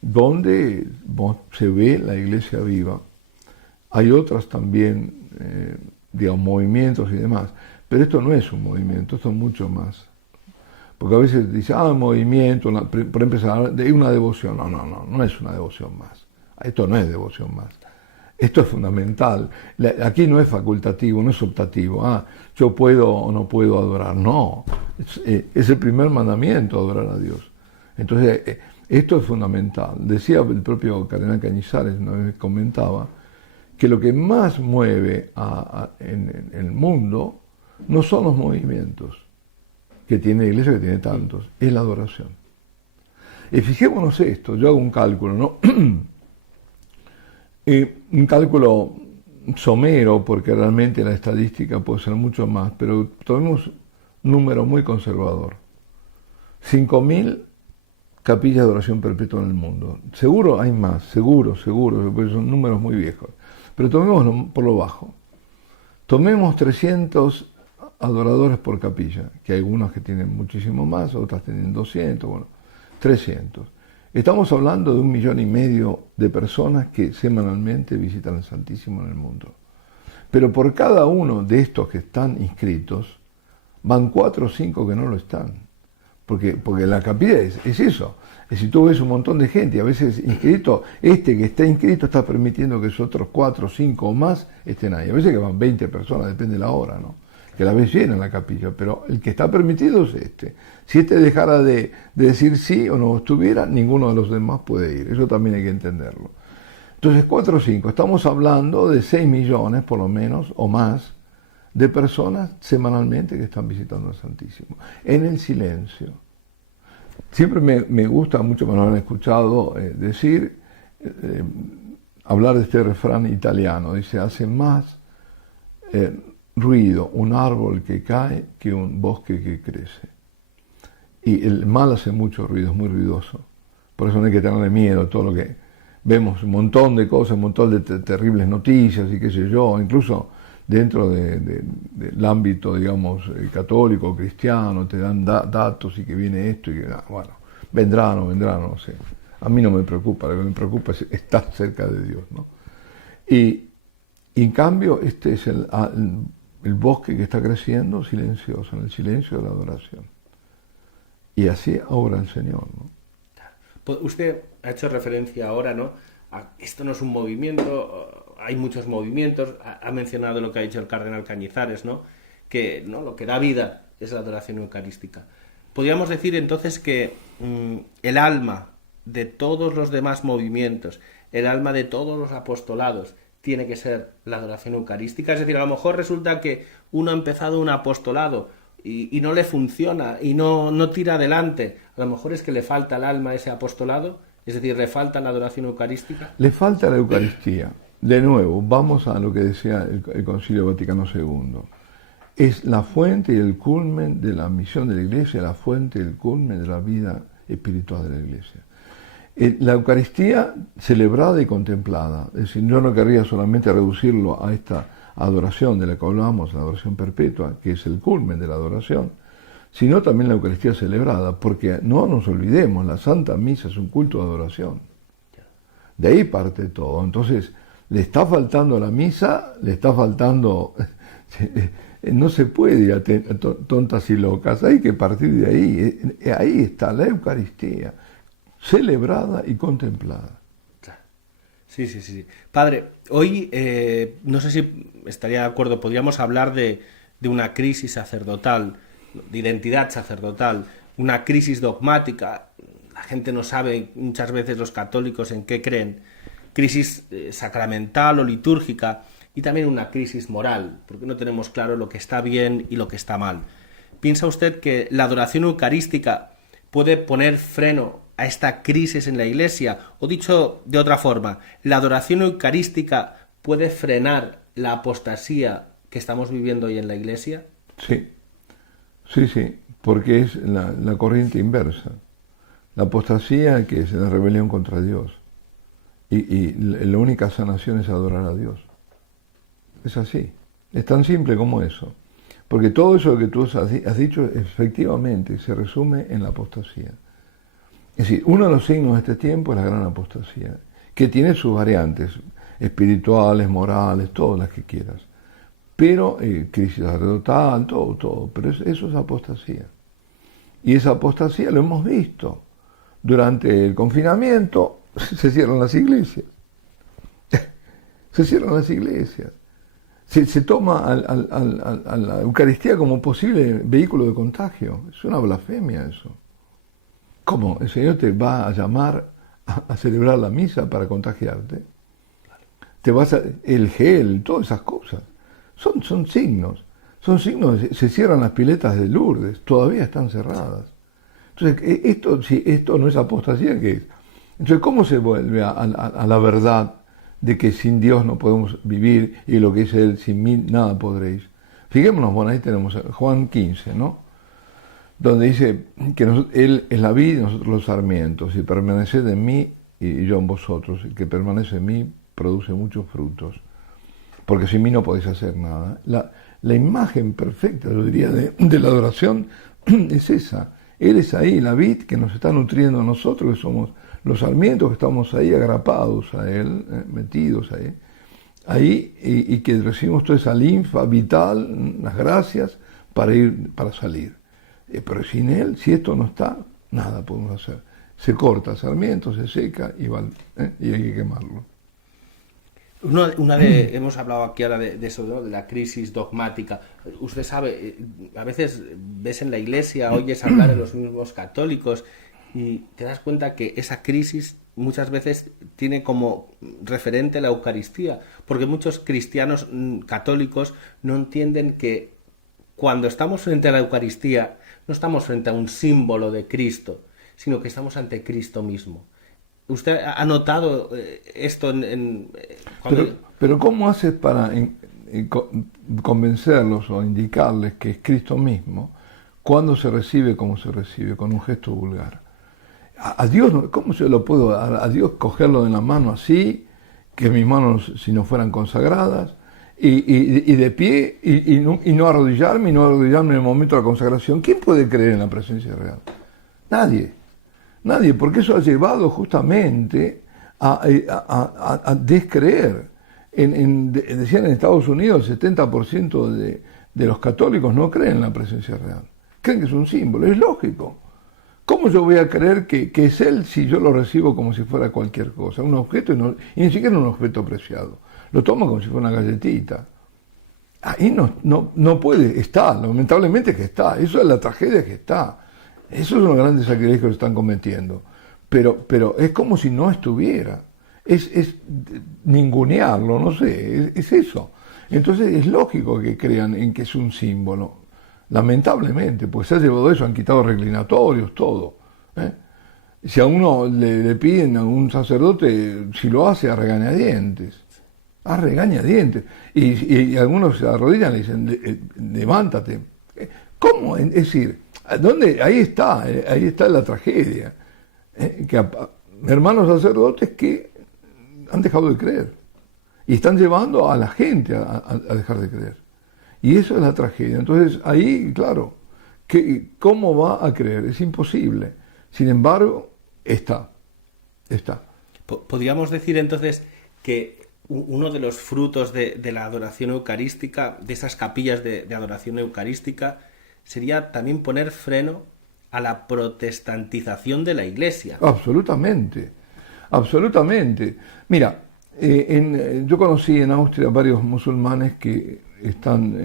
donde se ve la iglesia viva. Hay otras también, digamos, movimientos y demás, pero esto no es un movimiento, esto es mucho más. Porque a veces dice, movimiento, por empezar, de una devoción. No es una devoción más. Esto no es devoción más. Esto es fundamental. Aquí no es facultativo, no es optativo. Yo puedo o no puedo adorar. No, es el primer mandamiento, adorar a Dios. Entonces, esto es fundamental. Decía el propio cardenal Cañizares, una vez comentaba, que lo que más mueve en el mundo no son los movimientos que tiene la iglesia, que tiene tantos, es la adoración. Y fijémonos esto, yo hago un cálculo, ¿no? Un cálculo somero, porque realmente la estadística puede ser mucho más, pero tomemos un número muy conservador. 5.000 capillas de oración perpetua en el mundo. Seguro hay más, seguro, porque son números muy viejos. Pero tomémoslo por lo bajo. Tomemos 300 adoradores por capilla, que hay algunos que tienen muchísimo más, otras tienen 200, 300. Estamos hablando de 1,5 millones de personas que semanalmente visitan el Santísimo en el mundo. Pero por cada uno de estos que están inscritos, van 4 o 5 que no lo están. Porque la capilla es eso. Es decir, tú ves un montón de gente, a veces inscrito, que está inscrito está permitiendo que esos otros 4, 5 o más estén ahí. A veces que van 20 personas, depende de la hora, ¿no? Que la ves llena en la capilla, pero el que está permitido es este. Si este dejara de decir sí o no estuviera, ninguno de los demás puede ir. Eso también hay que entenderlo. Entonces, 4 o 5, estamos hablando de 6 millones, por lo menos, o más, de personas semanalmente que están visitando al Santísimo, en el silencio. Siempre me gusta mucho, me lo han escuchado hablar de este refrán italiano. Dice, hace más ruido, un árbol que cae, que un bosque que crece. Y el mal hace mucho ruido, es muy ruidoso. Por eso no hay que tenerle miedo a todo lo que vemos, un montón de cosas, un montón de terribles noticias y qué sé yo, incluso dentro del ámbito, digamos, católico, cristiano, te dan datos y que viene esto y que, bueno, vendrá, no vendrá, no sé. A mí no me preocupa, lo que me preocupa es estar cerca de Dios, ¿no? Y en cambio, este es el bosque que está creciendo silencioso, en el silencio de la adoración. Y así obra el Señor, ¿no? Usted ha hecho referencia ahora, ¿no? Esto no es un movimiento, hay muchos movimientos, ha mencionado lo que ha dicho el cardenal Cañizares, ¿no? Que ¿no? Lo que da vida es la adoración eucarística. Podríamos decir entonces que el alma de todos los demás movimientos, el alma de todos los apostolados, tiene que ser la adoración eucarística. Es decir, a lo mejor resulta que uno ha empezado un apostolado y no le funciona y no tira adelante. A lo mejor es que le falta el alma a ese apostolado, es decir, le falta la adoración eucarística. Le falta la Eucaristía. De nuevo, vamos a lo que decía el Concilio Vaticano II. Es la fuente y el culmen de la misión de la Iglesia, la fuente y el culmen de la vida espiritual de la Iglesia. La Eucaristía celebrada y contemplada, es decir, yo no querría solamente reducirlo a esta adoración de la que hablamos, la adoración perpetua, que es el culmen de la adoración, sino también la Eucaristía celebrada, porque no nos olvidemos, la Santa Misa es un culto de adoración. De ahí parte todo. Entonces, le está faltando a la misa, le está faltando... No se puede ir a tontas y locas, hay que partir de ahí. Ahí está la Eucaristía, celebrada y contemplada. Sí. Padre, hoy no sé si estaría de acuerdo, podríamos hablar de una crisis sacerdotal, de identidad sacerdotal, una crisis dogmática. La gente no sabe muchas veces los católicos en qué creen. Crisis sacramental o litúrgica y también una crisis moral, porque no tenemos claro lo que está bien y lo que está mal. ¿Piensa usted que la adoración eucarística puede poner freno a esta crisis en la Iglesia? O dicho de otra forma, ¿la adoración eucarística puede frenar la apostasía que estamos viviendo hoy en la Iglesia? Sí, porque es la corriente inversa. La apostasía, que es la rebelión contra Dios. Y la única sanación es adorar a Dios. Es así. Es tan simple como eso. Porque todo eso que tú has dicho, efectivamente, se resume en la apostasía. Es decir, uno de los signos de este tiempo es la gran apostasía, que tiene sus variantes espirituales, morales, todas las que quieras. Pero crisis sacerdotal, todo. Pero eso es apostasía. Y esa apostasía lo hemos visto. Durante el confinamiento se cierran las iglesias. Se cierran las iglesias. Se toma a la Eucaristía como posible vehículo de contagio. Es una blasfemia eso. ¿Cómo? El Señor te va a llamar a celebrar la misa para contagiarte. El gel, todas esas cosas. Son signos. Son signos. Se cierran las piletas de Lourdes. Todavía están cerradas. Entonces, si esto no es apostasía, ¿qué es? Entonces, ¿cómo se vuelve a la verdad de que sin Dios no podemos vivir y lo que dice Él, sin mí nada podréis? Fijémonos, bueno, ahí tenemos Juan 15, ¿no? Donde dice que Él es la vid y nosotros los sarmientos, y permaneced en mí y yo en vosotros, el que permanece en mí produce muchos frutos, porque sin mí no podéis hacer nada. La imagen perfecta, yo diría, de la adoración es esa. Él es ahí, la vid que nos está nutriendo a nosotros, que somos los sarmientos que estamos ahí agrapados a Él, metidos ahí, y que recibimos toda esa linfa vital, las gracias para salir. Pero sin Él, si esto no está, nada podemos hacer. Se corta el sarmiento, se seca y hay que quemarlo. Hemos hablado aquí ahora de eso, ¿no? De la crisis dogmática. Usted sabe, a veces ves en la iglesia, oyes hablar de los mismos católicos y te das cuenta que esa crisis muchas veces tiene como referente la Eucaristía, porque muchos cristianos católicos no entienden que cuando estamos frente a la Eucaristía no estamos frente a un símbolo de Cristo, sino que estamos ante Cristo mismo. ¿Usted ha notado esto Pero ¿cómo haces para convencerlos o indicarles que es Cristo mismo, cuando se recibe como se recibe, con un gesto vulgar. A Dios, ¿cómo se lo puedo dar? A Dios cogerlo de la mano así, que mis manos si no fueran consagradas, y de pie, y no arrodillarme en el momento de la consagración. ¿Quién puede creer en la presencia real? Nadie, porque eso ha llevado justamente a descreer. Decían en Estados Unidos, el 70% de los católicos no creen en la presencia real. Creen que es un símbolo, es lógico. ¿Cómo yo voy a creer que es Él si yo lo recibo como si fuera cualquier cosa? Un objeto y ni siquiera un objeto preciado. Lo tomo como si fuera una galletita. Ahí no puede, está, lamentablemente que está. Eso es la tragedia que está. Esos son los grandes sacrilegios que están cometiendo. Pero es como si no estuviera. Es ningunearlo, no sé, es eso. Entonces es lógico que crean en que es un símbolo. Lamentablemente, pues se ha llevado eso, han quitado reclinatorios, todo. Si a uno le piden a un sacerdote, si lo hace a regañadientes. A regañadientes. Y algunos se arrodillan y le dicen, levántate. ¿Cómo? Es decir, ¿dónde? Ahí está la tragedia. Que hermanos sacerdotes que han dejado de creer. Y están llevando a la gente a dejar de creer. Y eso es la tragedia. Entonces, ahí, claro, ¿cómo va a creer? Es imposible. Sin embargo, está. Podríamos decir entonces que uno de los frutos de la adoración eucarística, de esas capillas de adoración eucarística, sería también poner freno a la protestantización de la Iglesia. Absolutamente. Mira, yo conocí en Austria varios musulmanes que están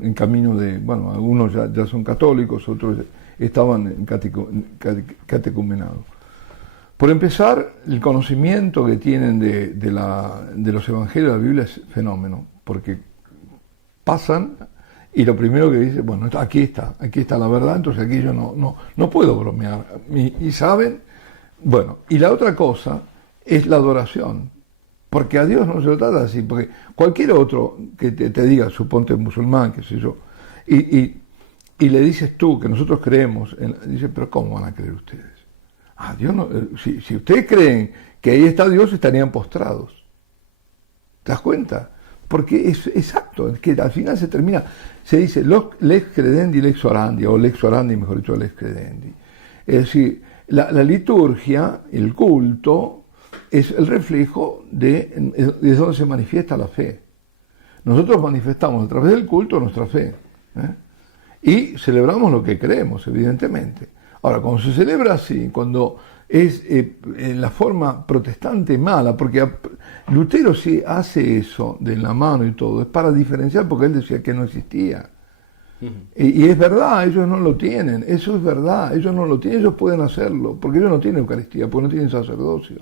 en camino de, bueno, algunos ya son católicos, otros estaban catecumenados. Por empezar, el conocimiento que tienen de los evangelios de la Biblia es fenómeno, porque pasan y lo primero que dicen, bueno, aquí está la verdad, entonces aquí yo no puedo bromear. Y saben, bueno, y la otra cosa es la adoración. Porque a Dios no se lo trata así, porque cualquier otro que te diga, suponte musulmán, qué sé yo, y le dices tú que nosotros creemos, dice, pero ¿cómo van a creer ustedes? Dios no, si ustedes creen que ahí está Dios, estarían postrados. ¿Te das cuenta? Porque es exacto, es que al final se dice lex credendi, lex orandi, o lex orandi, mejor dicho, lex credendi. Es decir, la liturgia, el culto, es el reflejo de donde se manifiesta la fe. Nosotros manifestamos a través del culto nuestra fe. Y celebramos lo que creemos, evidentemente. Ahora, cuando se celebra así, cuando es en la forma protestante mala, porque Lutero sí hace eso de la mano y todo, es para diferenciar, porque él decía que no existía. Y es verdad, ellos no lo tienen, eso es verdad, ellos no lo tienen, ellos pueden hacerlo, porque ellos no tienen Eucaristía, porque no tienen sacerdocio.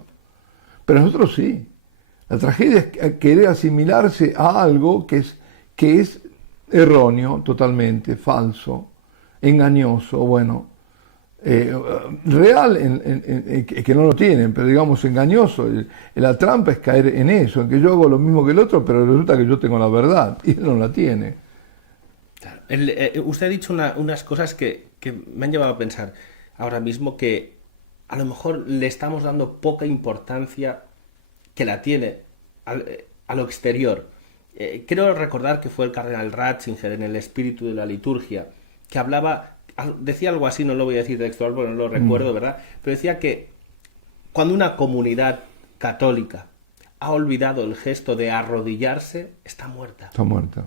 Pero nosotros sí. La tragedia es querer asimilarse a algo que es erróneo, totalmente, falso, engañoso, bueno, real, que no lo tienen, pero digamos engañoso. La trampa es caer en eso, en que yo hago lo mismo que el otro, pero resulta que yo tengo la verdad, y él no la tiene. Claro. Usted ha dicho unas cosas que me han llevado a pensar ahora mismo que a lo mejor le estamos dando poca importancia que la tiene a lo exterior. Quiero recordar que fue el cardenal Ratzinger en El espíritu de la liturgia, que decía algo así, no lo voy a decir textual porque no lo recuerdo, ¿verdad? Pero decía que cuando una comunidad católica ha olvidado el gesto de arrodillarse, está muerta. Está muerta.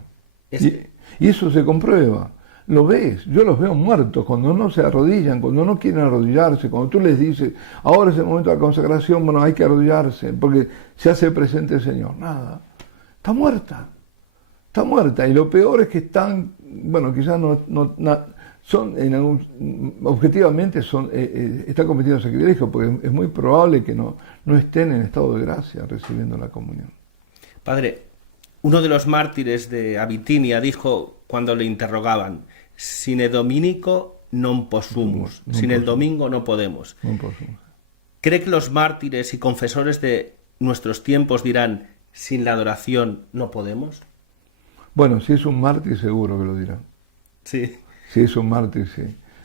Y eso se comprueba. Lo ves, yo los veo muertos cuando no se arrodillan, cuando no quieren arrodillarse, cuando tú les dices, ahora es el momento de la consagración, bueno, hay que arrodillarse, porque se hace presente el Señor. Nada, está muerta, y lo peor es que están, bueno, quizás objetivamente están cometiendo sacrilegio, porque es muy probable que no estén en estado de gracia recibiendo la comunión. Padre, uno de los mártires de Abitinia dijo cuando le interrogaban, sine dominico non possumus, sin el domingo no podemos. ¿Cree que los mártires y confesores de nuestros tiempos dirán, sin la adoración no podemos? Bueno, si es un mártir seguro que lo dirá. Sí. Si es un mártir, sí.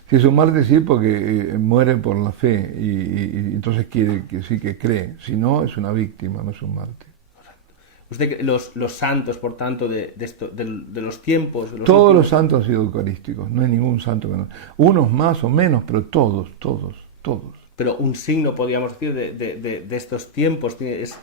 Si es un mártir, sí, porque muere por la fe y entonces quiere que sí que cree. Si no, es una víctima, no es un mártir. Usted, los santos, por tanto, de los tiempos... Todos los santos han sido eucarísticos, no hay ningún santo que no. Unos más o menos, pero todos. Pero un signo, podríamos decir, de estos tiempos es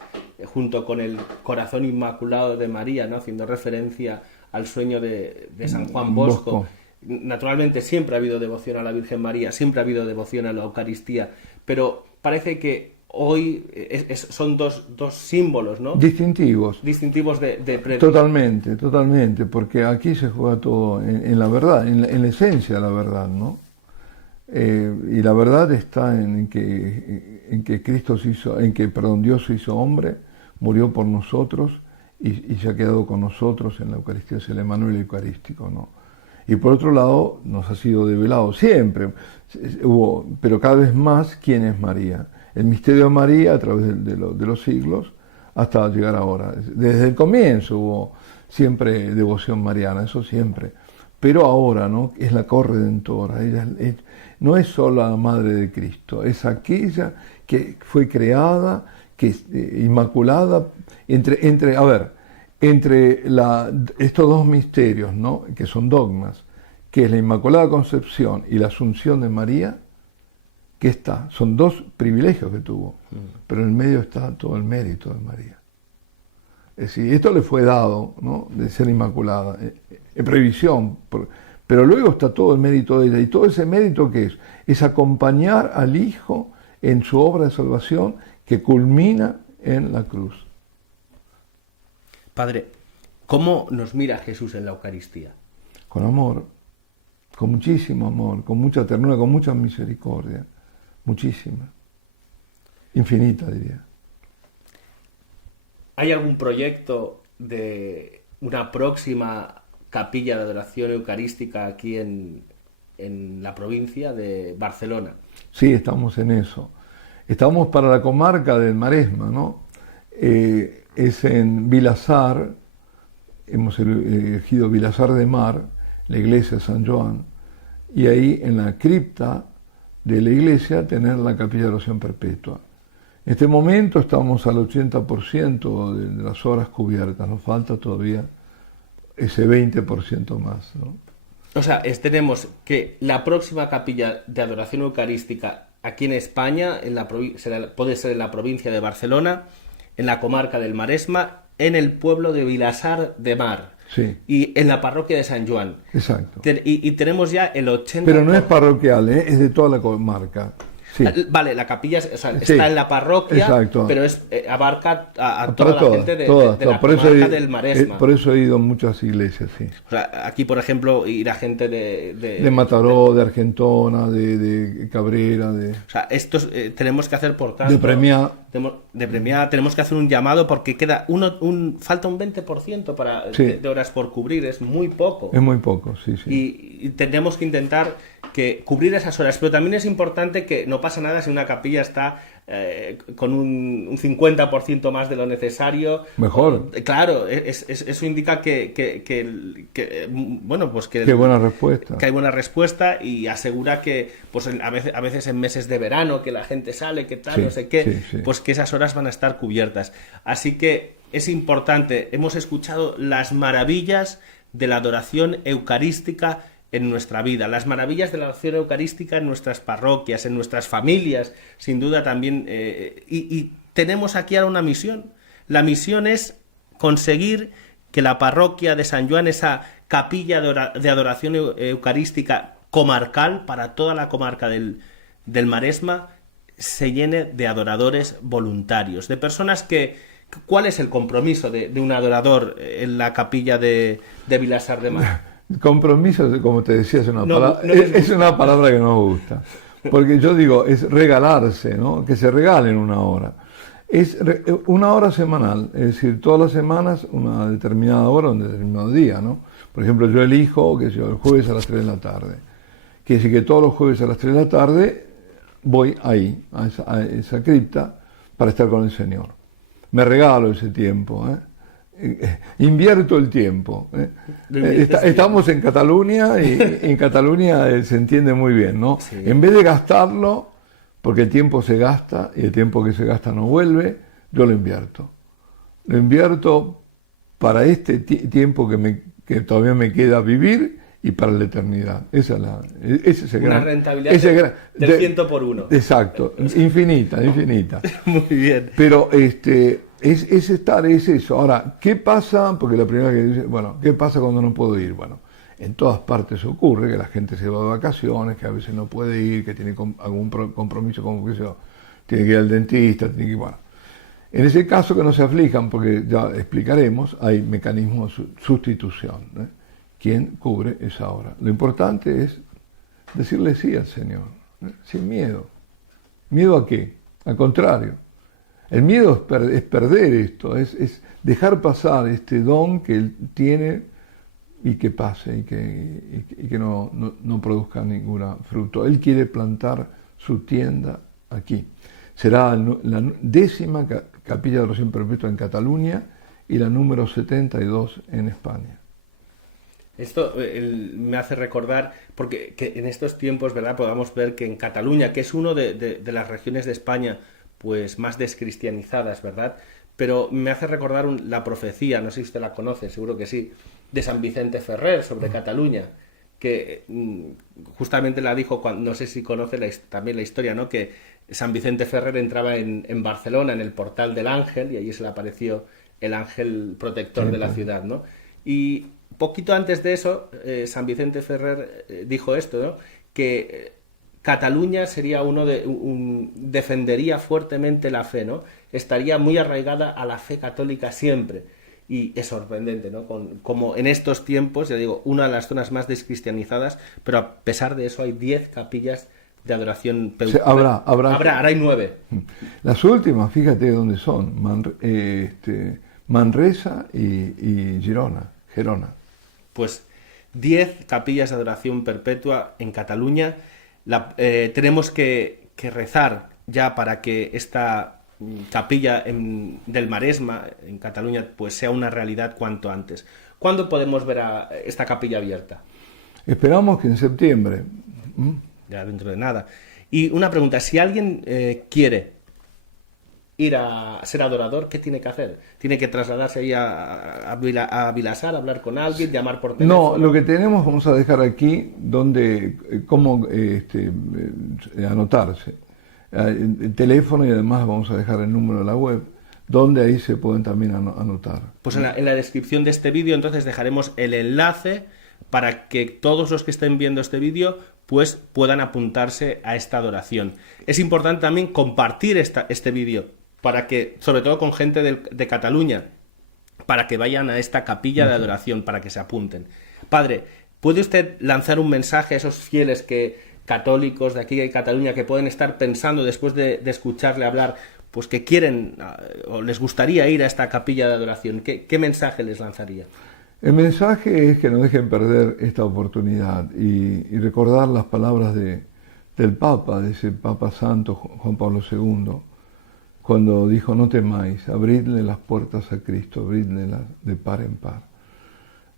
junto con el corazón inmaculado de María, ¿no? Haciendo referencia al sueño de San Juan Bosco. Naturalmente siempre ha habido devoción a la Virgen María, siempre ha habido devoción a la Eucaristía, pero parece que hoy son dos símbolos, ¿no? Distintivos. Distintivos de Totalmente, porque aquí se juega todo en la verdad, en la esencia de la verdad, ¿no? Y la verdad está en que Dios se hizo hombre, murió por nosotros y se ha quedado con nosotros en la Eucaristía, es el Emmanuel eucarístico, ¿no? Y por otro lado, nos ha sido develado siempre, pero cada vez más, ¿quién es María? El misterio de María a través de los siglos hasta llegar ahora. Desde el comienzo hubo siempre devoción mariana, eso siempre. Pero ahora, ¿no? Es la corredentora, ella no es solo la Madre de Cristo, es aquella que fue creada, que es inmaculada, entre estos dos misterios, ¿no? Que son dogmas, que es la Inmaculada Concepción y la Asunción de María, son dos privilegios que tuvo, pero en el medio está todo el mérito de María. Es decir, esto le fue dado, ¿no? De ser inmaculada, en previsión, pero luego está todo el mérito de ella, y todo ese mérito que es acompañar al Hijo en su obra de salvación que culmina en la cruz. Padre, ¿cómo nos mira Jesús en la Eucaristía? Con amor, con muchísimo amor, con mucha ternura, con mucha misericordia, muchísima, infinita diría. ¿Hay algún proyecto de una próxima capilla de adoración eucarística aquí en la provincia de Barcelona? Sí, estamos en eso. Estamos para la comarca del Maresma, ¿no? Es en Vilasar, hemos elegido Vilasar de Mar, la iglesia de San Joan, y ahí en la cripta de la iglesia tener la capilla de oración perpetua. En este momento estamos al 80% de las horas cubiertas, nos falta todavía ese 20% más, ¿no? O sea, tenemos que la próxima capilla de adoración eucarística aquí en España, puede ser en la provincia de Barcelona, en la comarca del Maresma, en el pueblo de Vilasar de Mar. Sí. Y en la parroquia de San Joan. Exacto. Y tenemos ya el 80%. Pero no es parroquial, es de toda la comarca. Sí. Vale, la capilla está Sí. en la parroquia, Exacto. pero abarca a toda la gente de la por comarca del Maresma. Por eso he ido a muchas iglesias, sí. O sea, aquí, por ejemplo, irá gente de Mataró, de Argentona, de Cabrera, O sea, estos tenemos que hacer, por tanto... de Premiá. De Premiá tenemos que hacer un llamado porque queda falta un 20% Sí. de horas por cubrir, es muy poco. Es muy poco, sí. Y tenemos que intentar cubrir esas horas, pero también es importante que no pasa nada si una capilla está con un 50% más de lo necesario. Mejor. Claro, eso indica bueno, pues que Qué buena respuesta. Que hay buena respuesta y asegura que pues a veces en meses de verano que la gente sale, que tal, Sí, no sé qué, sí. pues que esas horas van a estar cubiertas. Así que es importante, hemos escuchado las maravillas de la adoración eucarística en nuestra vida, las maravillas de la adoración eucarística en nuestras parroquias, en nuestras familias, sin duda también, y tenemos aquí ahora una misión. La misión es conseguir que la parroquia de San Joan, esa capilla de adoración eucarística comarcal para toda la comarca del Maresma, se llene de adoradores voluntarios, de personas ¿cuál es el compromiso de un adorador en la capilla de Vilasar de Mar? Compromiso, como te decía, es una palabra que no me gusta. Porque yo digo, es regalarse, ¿no? Que se regalen una hora. Es una hora semanal, es decir, todas las semanas una determinada hora, un determinado día, ¿no? Por ejemplo, yo elijo, el jueves a las 3 de la tarde. Quiere decir que todos los jueves a las 3 de la tarde voy ahí, a esa cripta, para estar con el Señor. Me regalo ese tiempo, invierto el tiempo. Estamos en Cataluña y en Cataluña se entiende muy bien, ¿no? Sí. En vez de gastarlo, porque el tiempo se gasta y el tiempo que se gasta no vuelve, yo lo invierto. Lo invierto para este tiempo que todavía me queda vivir y para la eternidad. Esa es una rentabilidad del 100 por 1. Exacto, infinita. Muy bien. Pero es eso. Ahora, ¿qué pasa? Porque la primera que dice, bueno, ¿qué pasa cuando no puedo ir? Bueno, en todas partes ocurre que la gente se va de vacaciones, que a veces no puede ir, que tiene algún compromiso, como que sea, tiene que ir al dentista, tiene que bueno. En ese caso que no se aflijan, porque ya explicaremos, hay mecanismos de sustitución. ¿Quién cubre esa hora? Lo importante es decirle sí al Señor, sin miedo. ¿Miedo a qué? Al contrario. El miedo es perder esto, es dejar pasar este don que Él tiene y que pase y que no produzca ningún fruto. Él quiere plantar su tienda aquí. Será la 10ª capilla de oración perpetua en Cataluña y la número 72 en España. Esto me hace recordar, porque que en estos tiempos, ¿verdad?, podamos ver que en Cataluña, que es una de las regiones de España pues más descristianizadas, ¿verdad?, pero me hace recordar la profecía, no sé si usted la conoce, seguro que sí, de San Vicente Ferrer sobre Cataluña, que justamente la dijo, no sé si conoce también la historia, ¿no?, que San Vicente Ferrer entraba en Barcelona, en el Portal del Ángel, y allí se le apareció el ángel protector de la ciudad, ¿no? Y poquito antes de eso, San Vicente Ferrer dijo esto, ¿no?, que Cataluña sería defendería fuertemente la fe, ¿no? Estaría muy arraigada a la fe católica siempre. Y es sorprendente, ¿no?, como en estos tiempos, ya digo, una de las zonas más descristianizadas, pero a pesar de eso hay 10 capillas de adoración. Ahora hay 9. Las últimas, fíjate dónde son, Manresa y Gerona. Pues 10 capillas de adoración perpetua en Cataluña. Tenemos que rezar ya para que esta capilla del Maresma, en Cataluña, pues sea una realidad cuanto antes. ¿Cuándo podemos ver a esta capilla abierta? Esperamos que en septiembre. Ya dentro de nada. Y una pregunta, si alguien quiere ir a ser adorador, ¿qué tiene que hacer? ¿Tiene que trasladarse ahí a Vilassar, hablar con alguien, llamar por teléfono? No, lo que tenemos vamos a dejar aquí cómo anotarse. El teléfono y además vamos a dejar el número de la web, donde ahí se pueden también anotar. Pues en la descripción de este vídeo entonces dejaremos el enlace para que todos los que estén viendo este vídeo pues puedan apuntarse a esta adoración. Es importante también compartir este vídeo para que, sobre todo con gente de Cataluña, para que vayan a esta capilla de adoración, para que se apunten. Padre, ¿puede usted lanzar un mensaje a esos fieles católicos de aquí de Cataluña que pueden estar pensando después de escucharle hablar, pues que quieren o les gustaría ir a esta capilla de adoración? ¿Qué mensaje les lanzaría? El mensaje es que no dejen perder esta oportunidad y recordar las palabras del Papa, de ese Papa Santo Juan Pablo II, cuando dijo: no temáis, abridle las puertas a Cristo, abridle de par en par.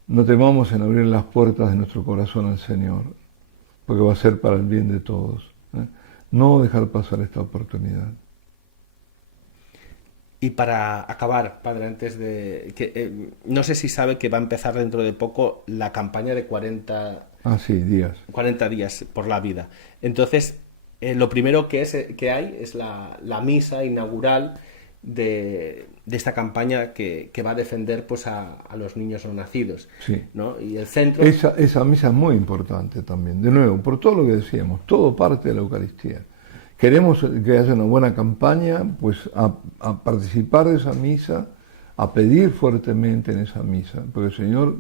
No temamos en abrir las puertas de nuestro corazón al Señor, porque va a ser para el bien de todos. No dejar pasar esta oportunidad. Y para acabar, Padre, antes de no sé si sabe que va a empezar dentro de poco la campaña de 40 días por la vida. Entonces, lo primero que hay es la misa inaugural de esta campaña que va a defender pues a los niños no nacidos. Sí. ¿No? Y el centro... Esa misa es muy importante también. De nuevo, por todo lo que decíamos, todo parte de la Eucaristía. Queremos que haya una buena campaña, pues a participar de esa misa, a pedir fuertemente en esa misa, porque el Señor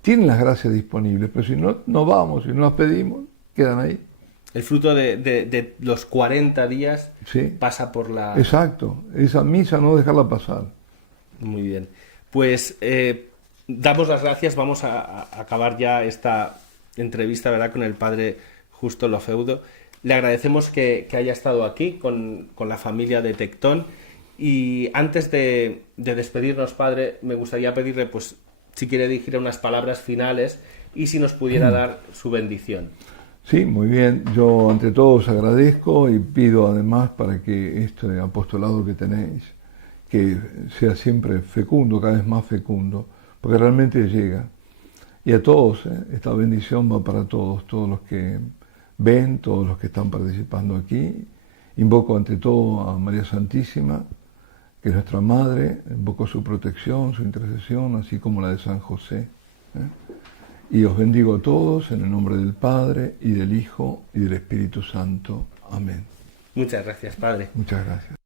tiene las gracias disponibles, pero si no vamos, si no las pedimos, quedan ahí. El fruto de los 40 días pasa por la... Exacto, esa misa no dejarla pasar. Muy bien. Pues damos las gracias, vamos a acabar ya esta entrevista, ¿verdad?, con el Padre Justo Lofeudo. Le agradecemos que haya estado aquí con la familia de Tectón Y antes de despedirnos, Padre, me gustaría pedirle, pues, si quiere dirigir unas palabras finales y si nos pudiera dar su bendición. Sí, muy bien. Yo ante todo os agradezco y pido además para que este apostolado que tenéis, que sea siempre fecundo, cada vez más fecundo, porque realmente llega. Y a todos, esta bendición va para todos, todos los que ven, todos los que están participando aquí. Invoco ante todo a María Santísima, que es nuestra Madre, invoco su protección, su intercesión, así como la de San José. Y os bendigo a todos en el nombre del Padre, y del Hijo, y del Espíritu Santo. Amén. Muchas gracias, Padre. Muchas gracias.